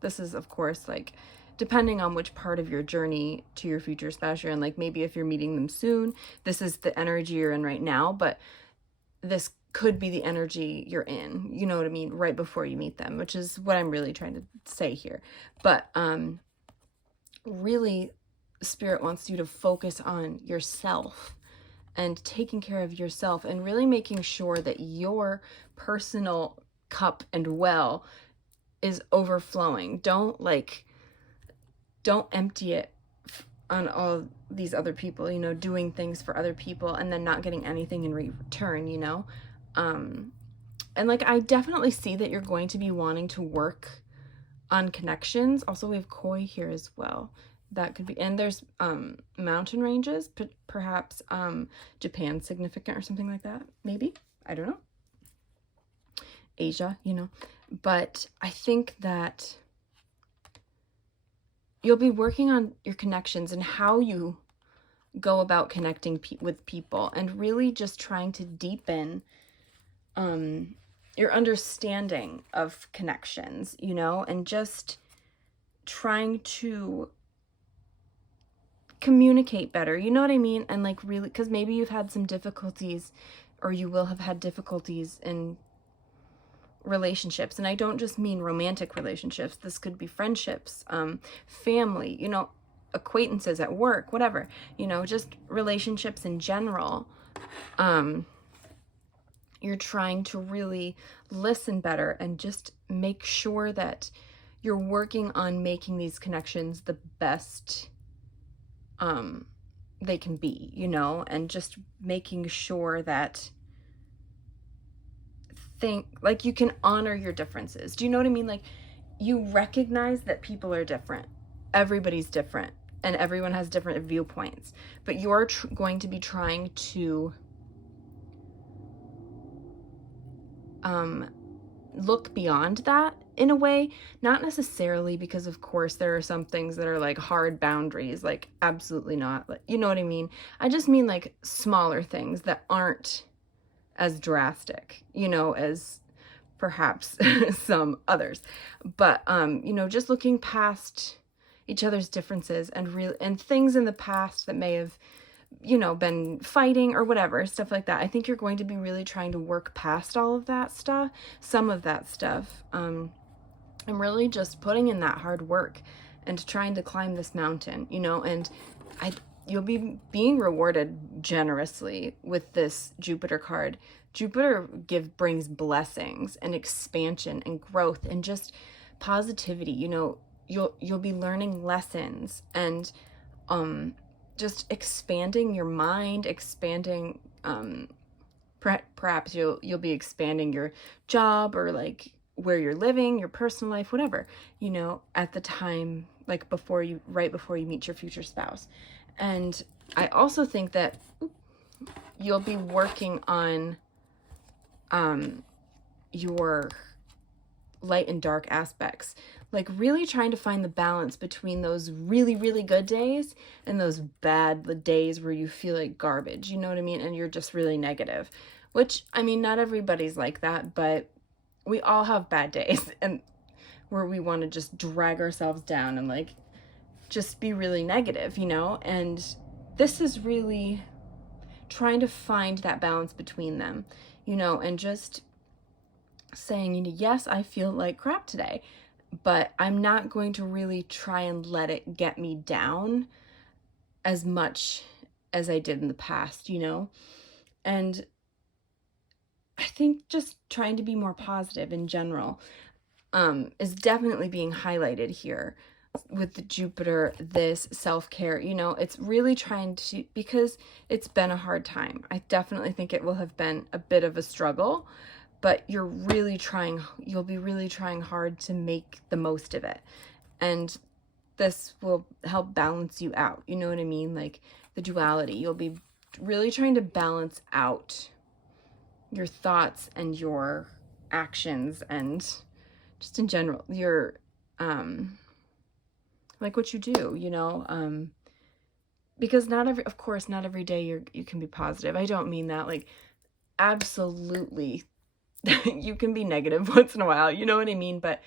this is of course like depending on which part of your journey to your future spouse you're in. Like maybe if you're meeting them soon, this is the energy you're in right now, but this could be the energy you're in, you know what I mean, right before you meet them, which is what I'm really trying to say here. But really, Spirit wants you to focus on yourself and taking care of yourself and really making sure that your personal cup and well is overflowing. Don't empty it on all these other people, you know, doing things for other people and then not getting anything in return, you know. And like I definitely see that you're going to be wanting to work on connections. Also, we have koi here as well. That could be, and there's mountain ranges, perhaps Japan significant or something like that. Maybe, I don't know. Asia, you know. But I think that you'll be working on your connections and how you go about connecting with people and really just trying to deepen your understanding of connections, you know, and just trying to communicate better, you know what I mean? And like really, because maybe you've had some difficulties or you will have had difficulties in relationships. And I don't just mean romantic relationships. This could be friendships, family, you know, acquaintances at work, whatever, you know, just relationships in general. You're trying to really listen better and just make sure that you're working on making these connections the best they can be, you know, and just making sure that like you can honor your differences. Do you know what I mean? Like you recognize that people are different. Everybody's different and everyone has different viewpoints, but you're going to be trying to look beyond that in a way, not necessarily because of course there are some things that are like hard boundaries, like absolutely not, you know what I mean? I just mean like smaller things that aren't as drastic, you know, as perhaps some others. But you know, just looking past each other's differences and things in the past that may have, you know, been fighting or whatever, stuff like that. I think you're going to be really trying to work past all of that stuff, some of that stuff, and really just putting in that hard work and trying to climb this mountain, you know, and you'll be being rewarded generously with this Jupiter card. Jupiter brings blessings and expansion and growth and just positivity, you know. You'll be learning lessons and just expanding your mind, expanding perhaps you'll be expanding your job or like where you're living, your personal life, whatever, you know, at the time, like right before you meet your future spouse. And I also think that you'll be working on your light and dark aspects, like really trying to find the balance between those really, really good days and those bad days where you feel like garbage, you know what I mean? And you're just really negative, which, I mean, not everybody's like that, but we all have bad days and where we want to just drag ourselves down and like just be really negative, you know? And this is really trying to find that balance between them, you know, and just saying, you know, yes, I feel like crap today, but I'm not going to really try and let it get me down as much as I did in the past, you know? And I think just trying to be more positive in general is definitely being highlighted here with the Jupiter, this self-care. You know, it's really trying to, because it's been a hard time. I definitely think it will have been a bit of a struggle, but you'll be really trying hard to make the most of it. And this will help balance you out. You know what I mean? Like the duality. You'll be really trying to balance out your thoughts and your actions and just in general, your like what you do, you know, because of course, not every day you can be positive. I don't mean that, like, absolutely, you can be negative once in a while, you know what I mean? But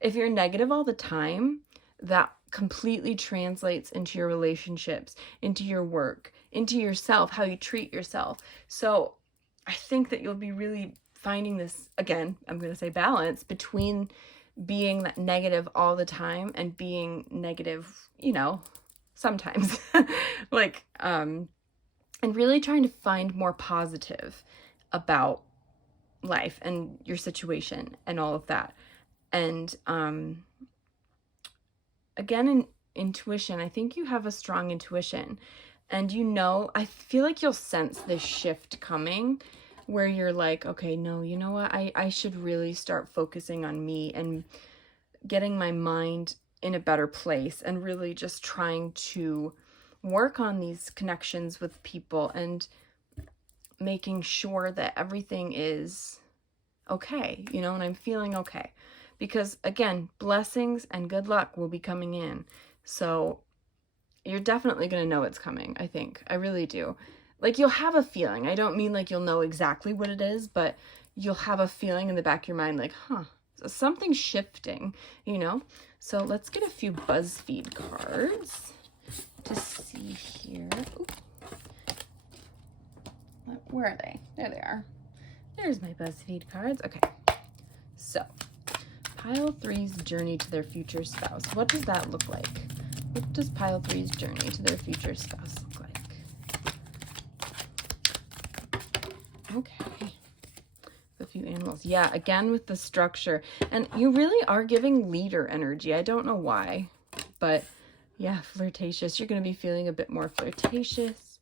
if you're negative all the time, that completely translates into your relationships, into your work, into yourself, how you treat yourself. So I think that you'll be really finding this, again, I'm going to say balance between being that negative all the time and being negative, you know, sometimes. Like, and really trying to find more positive about life and your situation and all of that. And again, in intuition, I think you have a strong intuition. And you know, I feel like you'll sense this shift coming where you're like, okay, no, you know what? I should really start focusing on me and getting my mind in a better place and really just trying to work on these connections with people and making sure that everything is okay, you know, and I'm feeling okay. Because again, blessings and good luck will be coming in. So you're definitely going to know it's coming, I think. I really do. Like, you'll have a feeling. I don't mean like you'll know exactly what it is, but you'll have a feeling in the back of your mind like, huh, something's shifting, you know? So let's get a few Buzzfeed cards to see here. Ooh. Where are they? There they are. There's my Buzzfeed cards. Okay. So, Pile 3's journey to their future spouse. What does that look like? What does Pile 3's journey to their future spouse look like? Okay. A few animals. Yeah, again with the structure. And you really are giving leader energy. I don't know why, but yeah, flirtatious. You're going to be feeling a bit more flirtatious.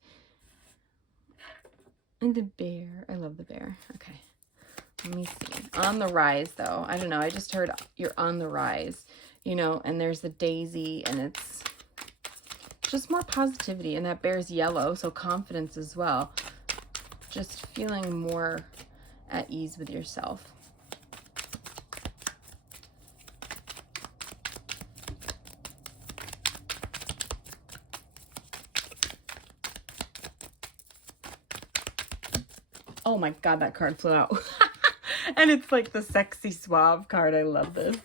And the bear. I love the bear. Okay. Let me see. On the rise, though. I don't know. I just heard you're on the rise, you know, and there's the daisy, and it's just more positivity. And that bear's yellow, so confidence as well. Just feeling more at ease with yourself. Oh my God, that card flew out. And it's like the sexy suave card. I love this.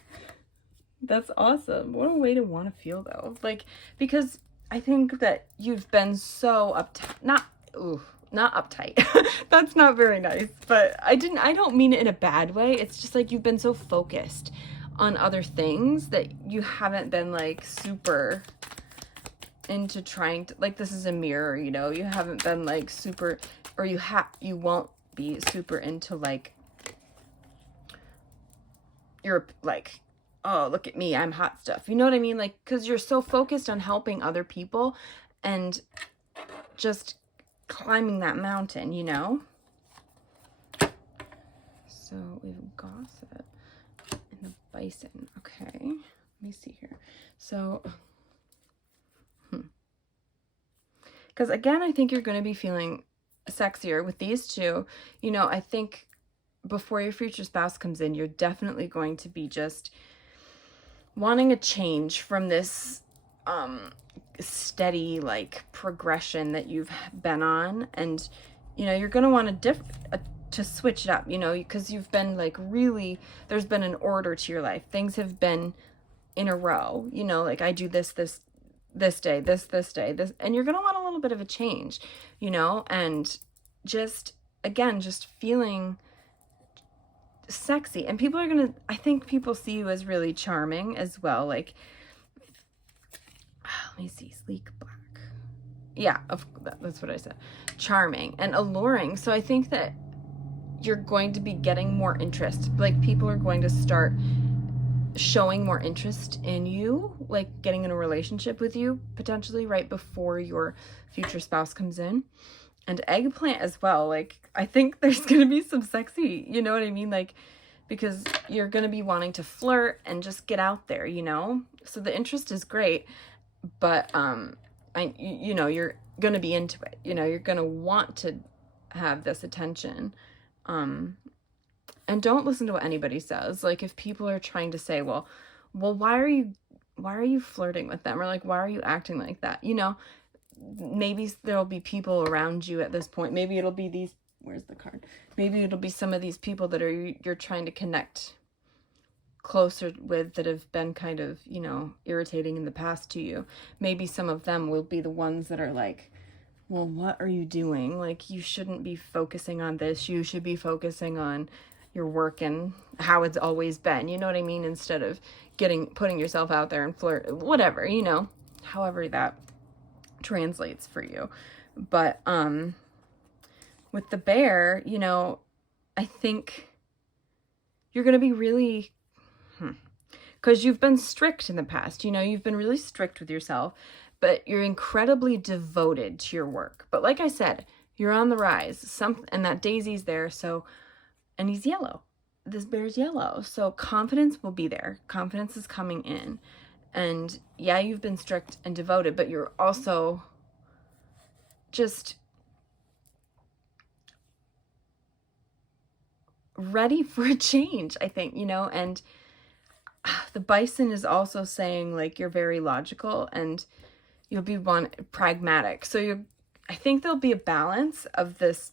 That's awesome. What a way to want to feel, though. Like, because I think that you've been so uptight. Not uptight. That's not very nice. But I don't mean it in a bad way. It's just like you've been so focused on other things that you haven't been like super into trying to, like, this is a mirror, you know, you haven't been like super, or you won't be super into like, you're like, oh, look at me, I'm hot stuff. You know what I mean? Like, because you're so focused on helping other people and just climbing that mountain, you know? So we have gossip and the bison. Okay, let me see here. So, because again, I think you're going to be feeling sexier with these two. You know, I think before your future spouse comes in, you're definitely going to be just wanting a change from this steady like progression that you've been on. And you know, you're going to want to switch it up, you know, because you've been like really, there's been an order to your life. Things have been in a row, you know, like I do this day, this day, this, and you're going to want a little bit of a change, you know, and just, again, just feeling sexy. And people are going to, I think people see you as really charming as well. Like, let me see, sleek black. Yeah, that's what I said. Charming and alluring. So I think that you're going to be getting more interest. Like, people are going to start showing more interest in you, like getting in a relationship with you potentially right before your future spouse comes in. And eggplant as well. Like, I think there's gonna be some sexy, you know what I mean? Like, because you're gonna be wanting to flirt and just get out there, you know? So the interest is great, but you know, you're gonna be into it. You know, you're gonna want to have this attention. And don't listen to what anybody says. Like, if people are trying to say, well, why are you flirting with them? Or like, why are you acting like that? You know, maybe there'll be people around you at this point. Maybe it'll be these, where's the card? Maybe it'll be some of these people that you're trying to connect closer with, that have been kind of, you know, irritating in the past to you. Maybe some of them will be the ones that are like, well, what are you doing? Like, you shouldn't be focusing on this. You should be focusing on your work and how it's always been. You know what I mean? Instead of putting yourself out there and flirt, whatever, you know, however that translates for you. But with the bear, you know, I think you're going to be really, because you've been strict in the past, you know, you've been really strict with yourself, but you're incredibly devoted to your work. But like I said, you're on the rise. And that daisy's there, so, and he's yellow. This bear's yellow. So confidence will be there. Confidence is coming in. And yeah, you've been strict and devoted, but you're also just ready for a change, I think, you know. And the bison is also saying, like, you're very logical and you'll be pragmatic. So I think there'll be a balance of this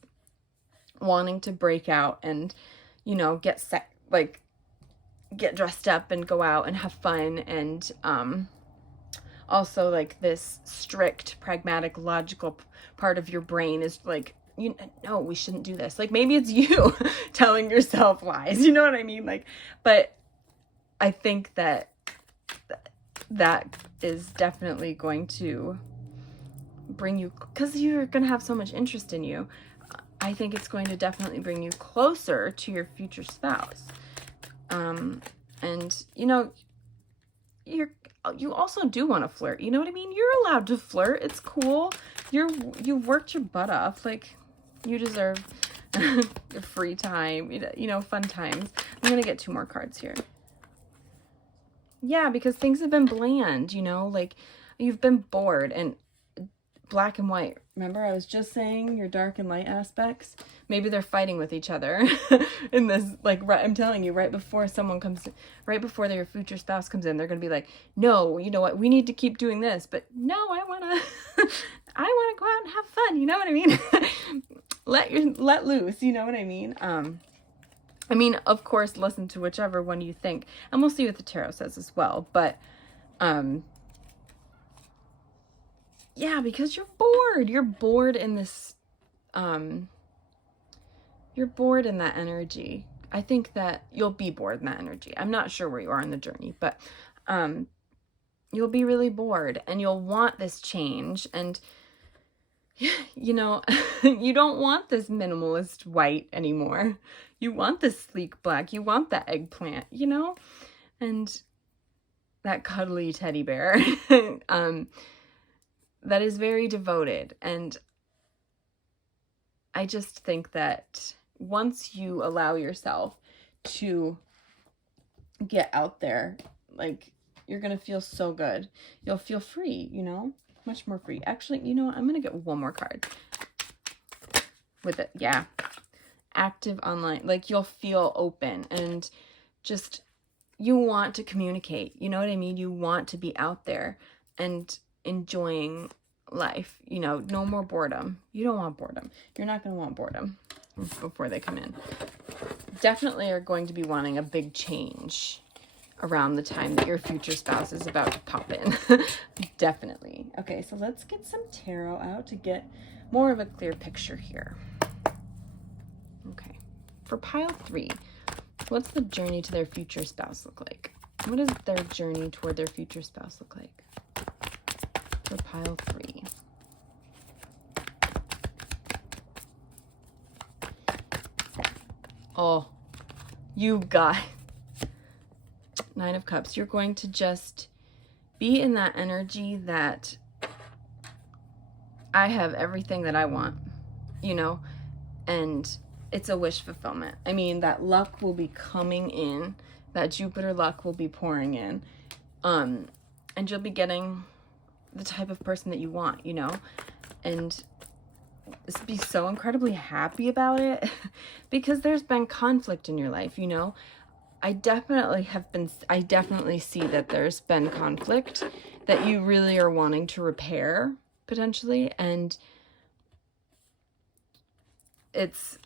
wanting to break out and, you know, get dressed up and go out and have fun, and also like this strict, pragmatic, logical part of your brain is like, no, we shouldn't do this. Like, maybe it's you telling yourself lies, you know what I mean? Like, but I think that is definitely going to bring you, because you're going to have so much interest in you, I think it's going to definitely bring you closer to your future spouse. And, you know, you also do want to flirt. You know what I mean? You're allowed to flirt. It's cool. You worked your butt off. Like, you deserve your free time, you know, fun times. I'm going to get 2 more cards here. Yeah, because things have been bland, you know, like, you've been bored. And black and white. Remember, I was just saying your dark and light aspects? Maybe they're fighting with each other in this, like, I'm telling you, right before their future spouse comes in, they're going to be like, no, you know what? We need to keep doing this. But no, I want to go out and have fun. You know what I mean? let loose. You know what I mean? I mean, of course, listen to whichever one you think, and we'll see what the tarot says as well. But, yeah, because you're bored. You're bored in this, you're bored in that energy. I think that you'll be bored in that energy. I'm not sure where you are in the journey, but, you'll be really bored and you'll want this change. And, you know, you don't want this minimalist white anymore. You want this sleek black. You want that eggplant, you know, and that cuddly teddy bear. That is very devoted. And I just think that once you allow yourself to get out there, like, you're going to feel so good. You'll feel free, you know, much more free. Actually, you know what? I'm going to get 1 more card with it. Yeah. Active online. Like, you'll feel open and just, you want to communicate. You know what I mean? You want to be out there and enjoying life, you know, no more boredom. You don't want boredom. You're not going to want boredom before they come in. Definitely are going to be wanting a big change around the time that your future spouse is about to pop in. Definitely. Okay, so let's get some tarot out to get more of a clear picture here. Okay, for pile 3, what's the journey to their future spouse look like? What does their journey toward their future spouse look like? For pile 3. Oh, you got Nine of Cups. You're going to just be in that energy that I have everything that I want, you know, and it's a wish fulfillment. I mean, that luck will be coming in, that Jupiter luck will be pouring in, and you'll be getting the type of person that you want, you know, and just be so incredibly happy about it because there's been conflict in your life, you know. I definitely see that there's been conflict that you really are wanting to repair potentially, and it's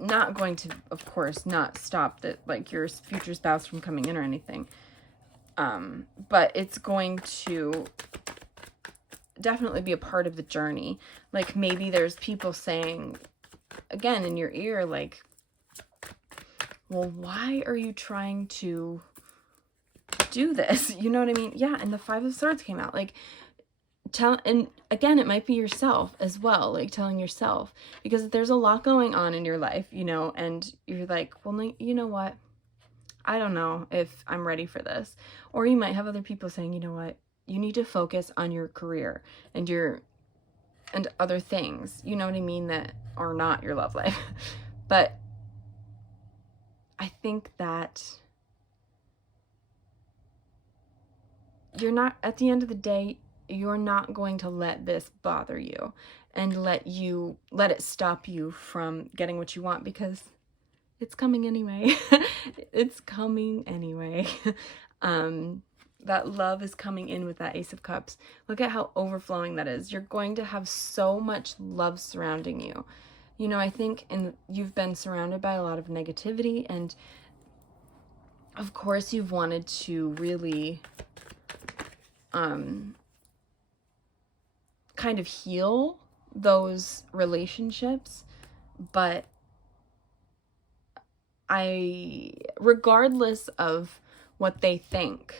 not going to, of course, not stop that, like, your future spouse from coming in or anything, but it's going to definitely be a part of the journey. Like, maybe there's people saying again in your ear, like, well, why are you trying to do this? You know what I mean? Yeah, and the Five of Swords came out. Like, and again, it might be yourself as well, like telling yourself, because there's a lot going on in your life, you know, and you're like, well, you know what? I don't know if I'm ready for this. Or you might have other people saying, you know what? You need to focus on your career and other things, you know what I mean, that are not your love life. But I think that you're not, at the end of the day, you're not going to let this bother you and let it stop you from getting what you want, because it's coming anyway. It's coming anyway. That love is coming in with that Ace of Cups. Look at how overflowing that is. You're going to have so much love surrounding you. You know, I think you've been surrounded by a lot of negativity, and of course you've wanted to really kind of heal those relationships, but regardless of what they think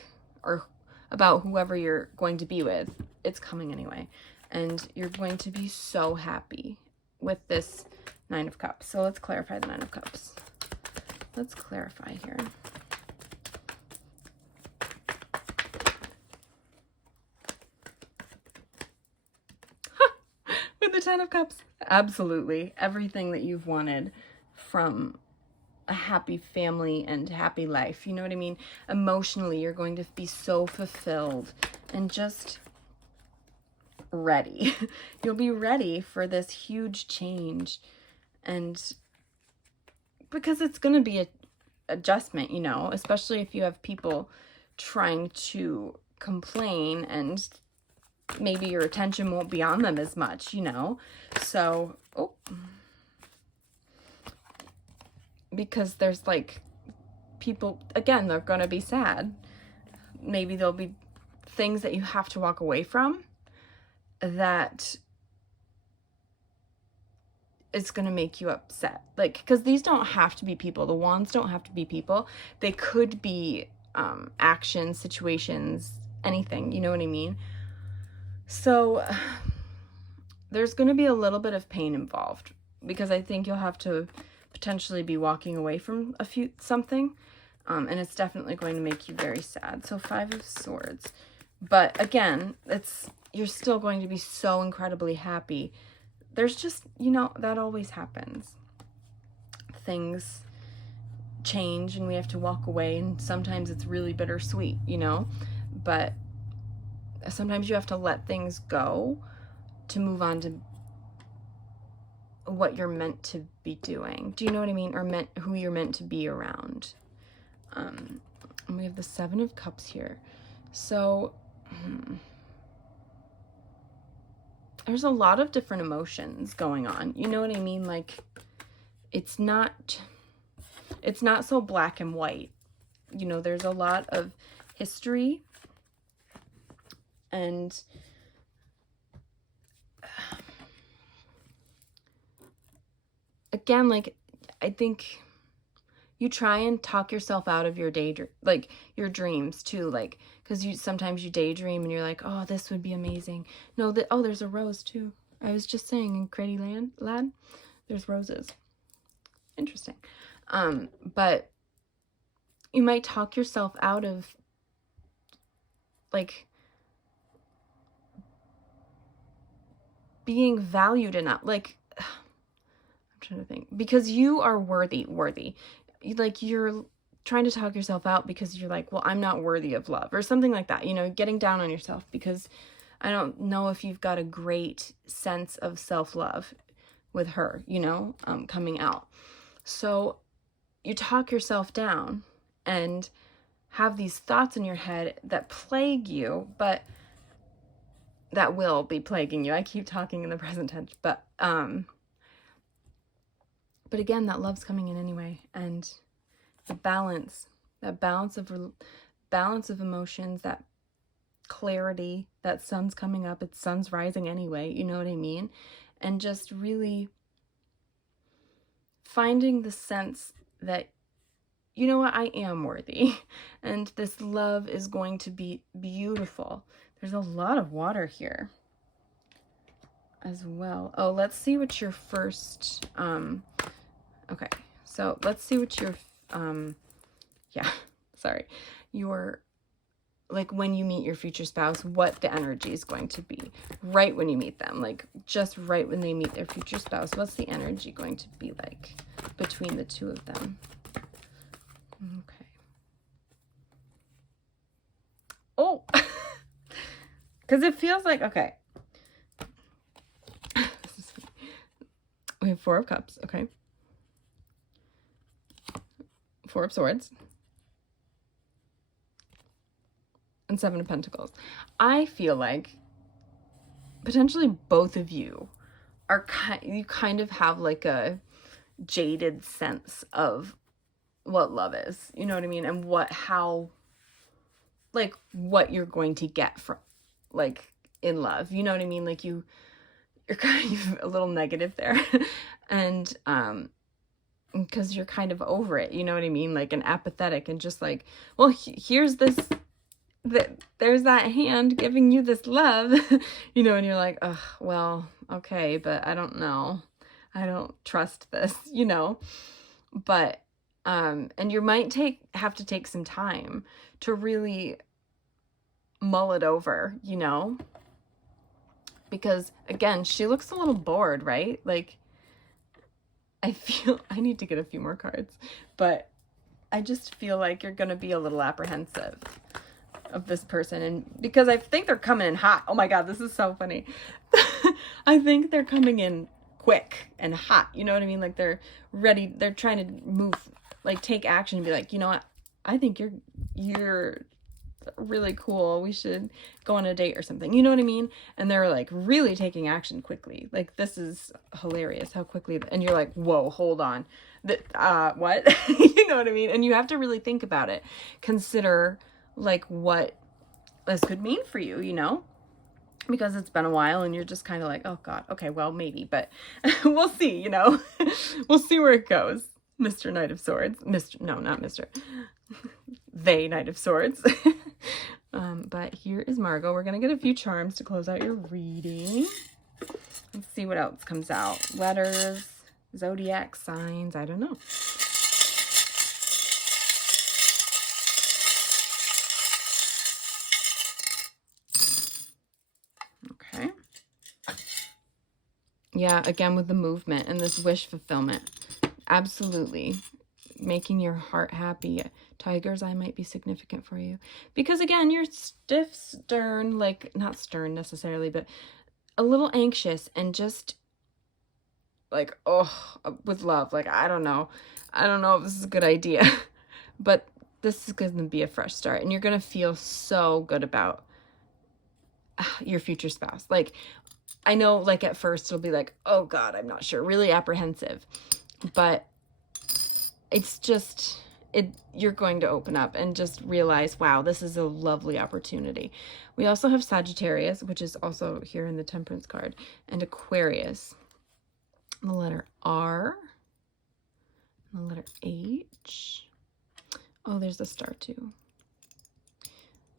or about whoever you're going to be with, it's coming anyway. And you're going to be so happy with this Nine of Cups. So let's clarify the Nine of Cups. Let's clarify here. With the Ten of Cups. Absolutely. Everything that you've wanted from a happy family and happy life. You know what I mean? Emotionally, you're going to be so fulfilled and just ready. You'll be ready for this huge change. And because it's going to be an adjustment, you know, especially if you have people trying to complain, and maybe your attention won't be on them as much, you know. So, because there's like people, again, they're going to be sad. Maybe there'll be things that you have to walk away from that is going to make you upset. Like, because these don't have to be people. The wands don't have to be people. They could be actions, situations, anything. You know what I mean? So there's going to be a little bit of pain involved, because I think you'll have to potentially be walking away from something, and it's definitely going to make you very sad. So Five of Swords, but again, you're still going to be so incredibly happy. There's just, you know, that always happens. Things change and we have to walk away, and sometimes it's really bittersweet, you know, but sometimes you have to let things go to move on to what you're meant to be doing. Do you know what I mean? Or who you're meant to be around. And we have the Seven of Cups here. So there's a lot of different emotions going on. You know what I mean? Like, it's not so black and white. You know, there's a lot of history, and again, like, I think you try and talk yourself out of your like your dreams too, like, because sometimes you daydream and you're like, oh, this would be amazing. No, there's a rose too. I was just saying in Creddy Land, there's roses. Interesting. But you might talk yourself out of, like, being valued enough. Like, I'm trying to think, because you are worthy. Like, you're trying to talk yourself out because you're like, well, I'm not worthy of love, or something like that, you know, getting down on yourself, because I don't know if you've got a great sense of self-love with her, you know, coming out. So you talk yourself down and have these thoughts in your head that plague you, but that will be plaguing you. I keep talking in the present tense, but again, that love's coming in anyway, and the balance of emotions, that clarity, that sun's coming up, it's sun's rising anyway, you know what I mean? And just really finding the sense that, you know what, I am worthy, and this love is going to be beautiful. There's a lot of water here as well. Oh, let's see what your first, okay, so let's see what your, your, like, when you meet your future spouse, what the energy is going to be right when you meet them, like just right when they meet their future spouse. What's the energy going to be like between the two of them? Okay. Oh, because it feels like, okay. We have 4 of Cups, okay. 4 of Swords. And 7 of Pentacles. I feel like potentially both of you are you kind of have like a jaded sense of what love is, you know what I mean? And what you're going to get from, like, in love, you know what I mean? Like, you're kind of a little negative there. And because you're kind of over it, you know what I mean? Like, and apathetic, and just like, well, here's this, there's that hand giving you this love, you know, and you're like, oh, well, okay, but I don't know, I don't trust this, you know. But and you might have to take some time to really mull it over, you know, because again, she looks a little bored, right? Like, I feel I need to get a few more cards, but I just feel like you're gonna be a little apprehensive of this person, and because I think they're coming in hot. Oh my god, this is so funny. I think they're coming in quick and hot, you know what I mean? Like, they're ready, they're trying to move, like, take action and be like, you know what, I think you're really cool, we should go on a date or something, you know what I mean? And they're like really taking action quickly. Like, this is hilarious how quickly, and you're like, whoa, hold on, what? You know what I mean? And you have to really think about it, consider like what this could mean for you, you know, because it's been a while and you're just kind of like, oh god, okay, well, maybe, but we'll see, you know. We'll see where it goes. Mr. Knight of Swords. No, not Mr. They Knight of Swords. But here is Margot. We're gonna get a few charms to close out your reading. Let's see what else comes out. Letters, zodiac signs, I don't know. Okay. Yeah, again with the movement and this wish fulfillment. Absolutely. Making your heart happy. Tiger's eye might be significant for you. Because again, you're stiff, stern, like, not stern necessarily, but a little anxious and just like, oh, with love. Like, I don't know if this is a good idea. But this is going to be a fresh start, and you're going to feel so good about your future spouse. Like, I know, like, at first it'll be like, oh god, I'm not sure, really apprehensive, but it's just, you're going to open up and just realize, wow, this is a lovely opportunity. We also have Sagittarius, which is also here in the Temperance card, and Aquarius. The letter R, and the letter H. Oh, there's a star too.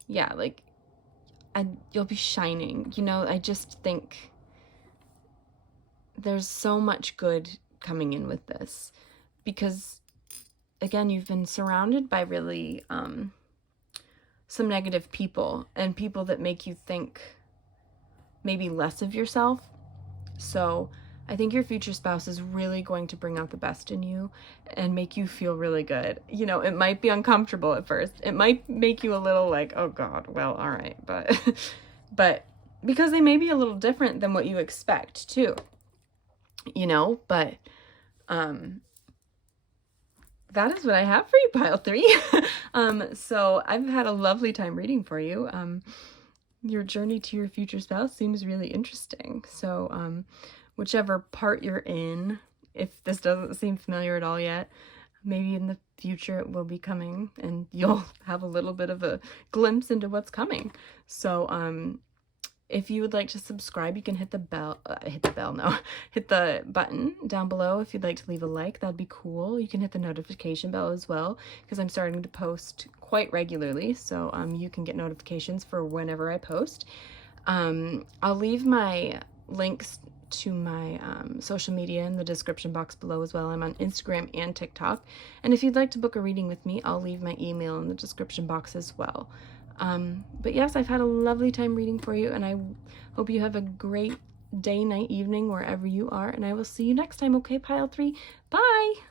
Yeah, like, you'll be shining, you know. I just think there's so much good coming in with this, because again, you've been surrounded by really some negative people and people that make you think maybe less of yourself. So I think your future spouse is really going to bring out the best in you and make you feel really good. You know, it might be uncomfortable at first. It might make you a little like, oh God, well, all right. But because they may be a little different than what you expect too, you know, but that is what I have for you, pile 3. So I've had a lovely time reading for you. Your journey to your future spouse seems really interesting. So whichever part you're in, if this doesn't seem familiar at all yet, maybe in the future it will be coming and you'll have a little bit of a glimpse into what's coming. So if you would like to subscribe, you can hit the button down below. If you'd like to leave a like, that'd be cool. You can hit the notification bell as well, because I'm starting to post quite regularly, so you can get notifications for whenever I post. I'll leave my links to my social media in the description box below as well. I'm on Instagram and TikTok. And if you'd like to book a reading with me, I'll leave my email in the description box as well. But yes, I've had a lovely time reading for you, and I hope you have a great day, night, evening, wherever you are, and I will see you next time, okay, pile 3? Bye!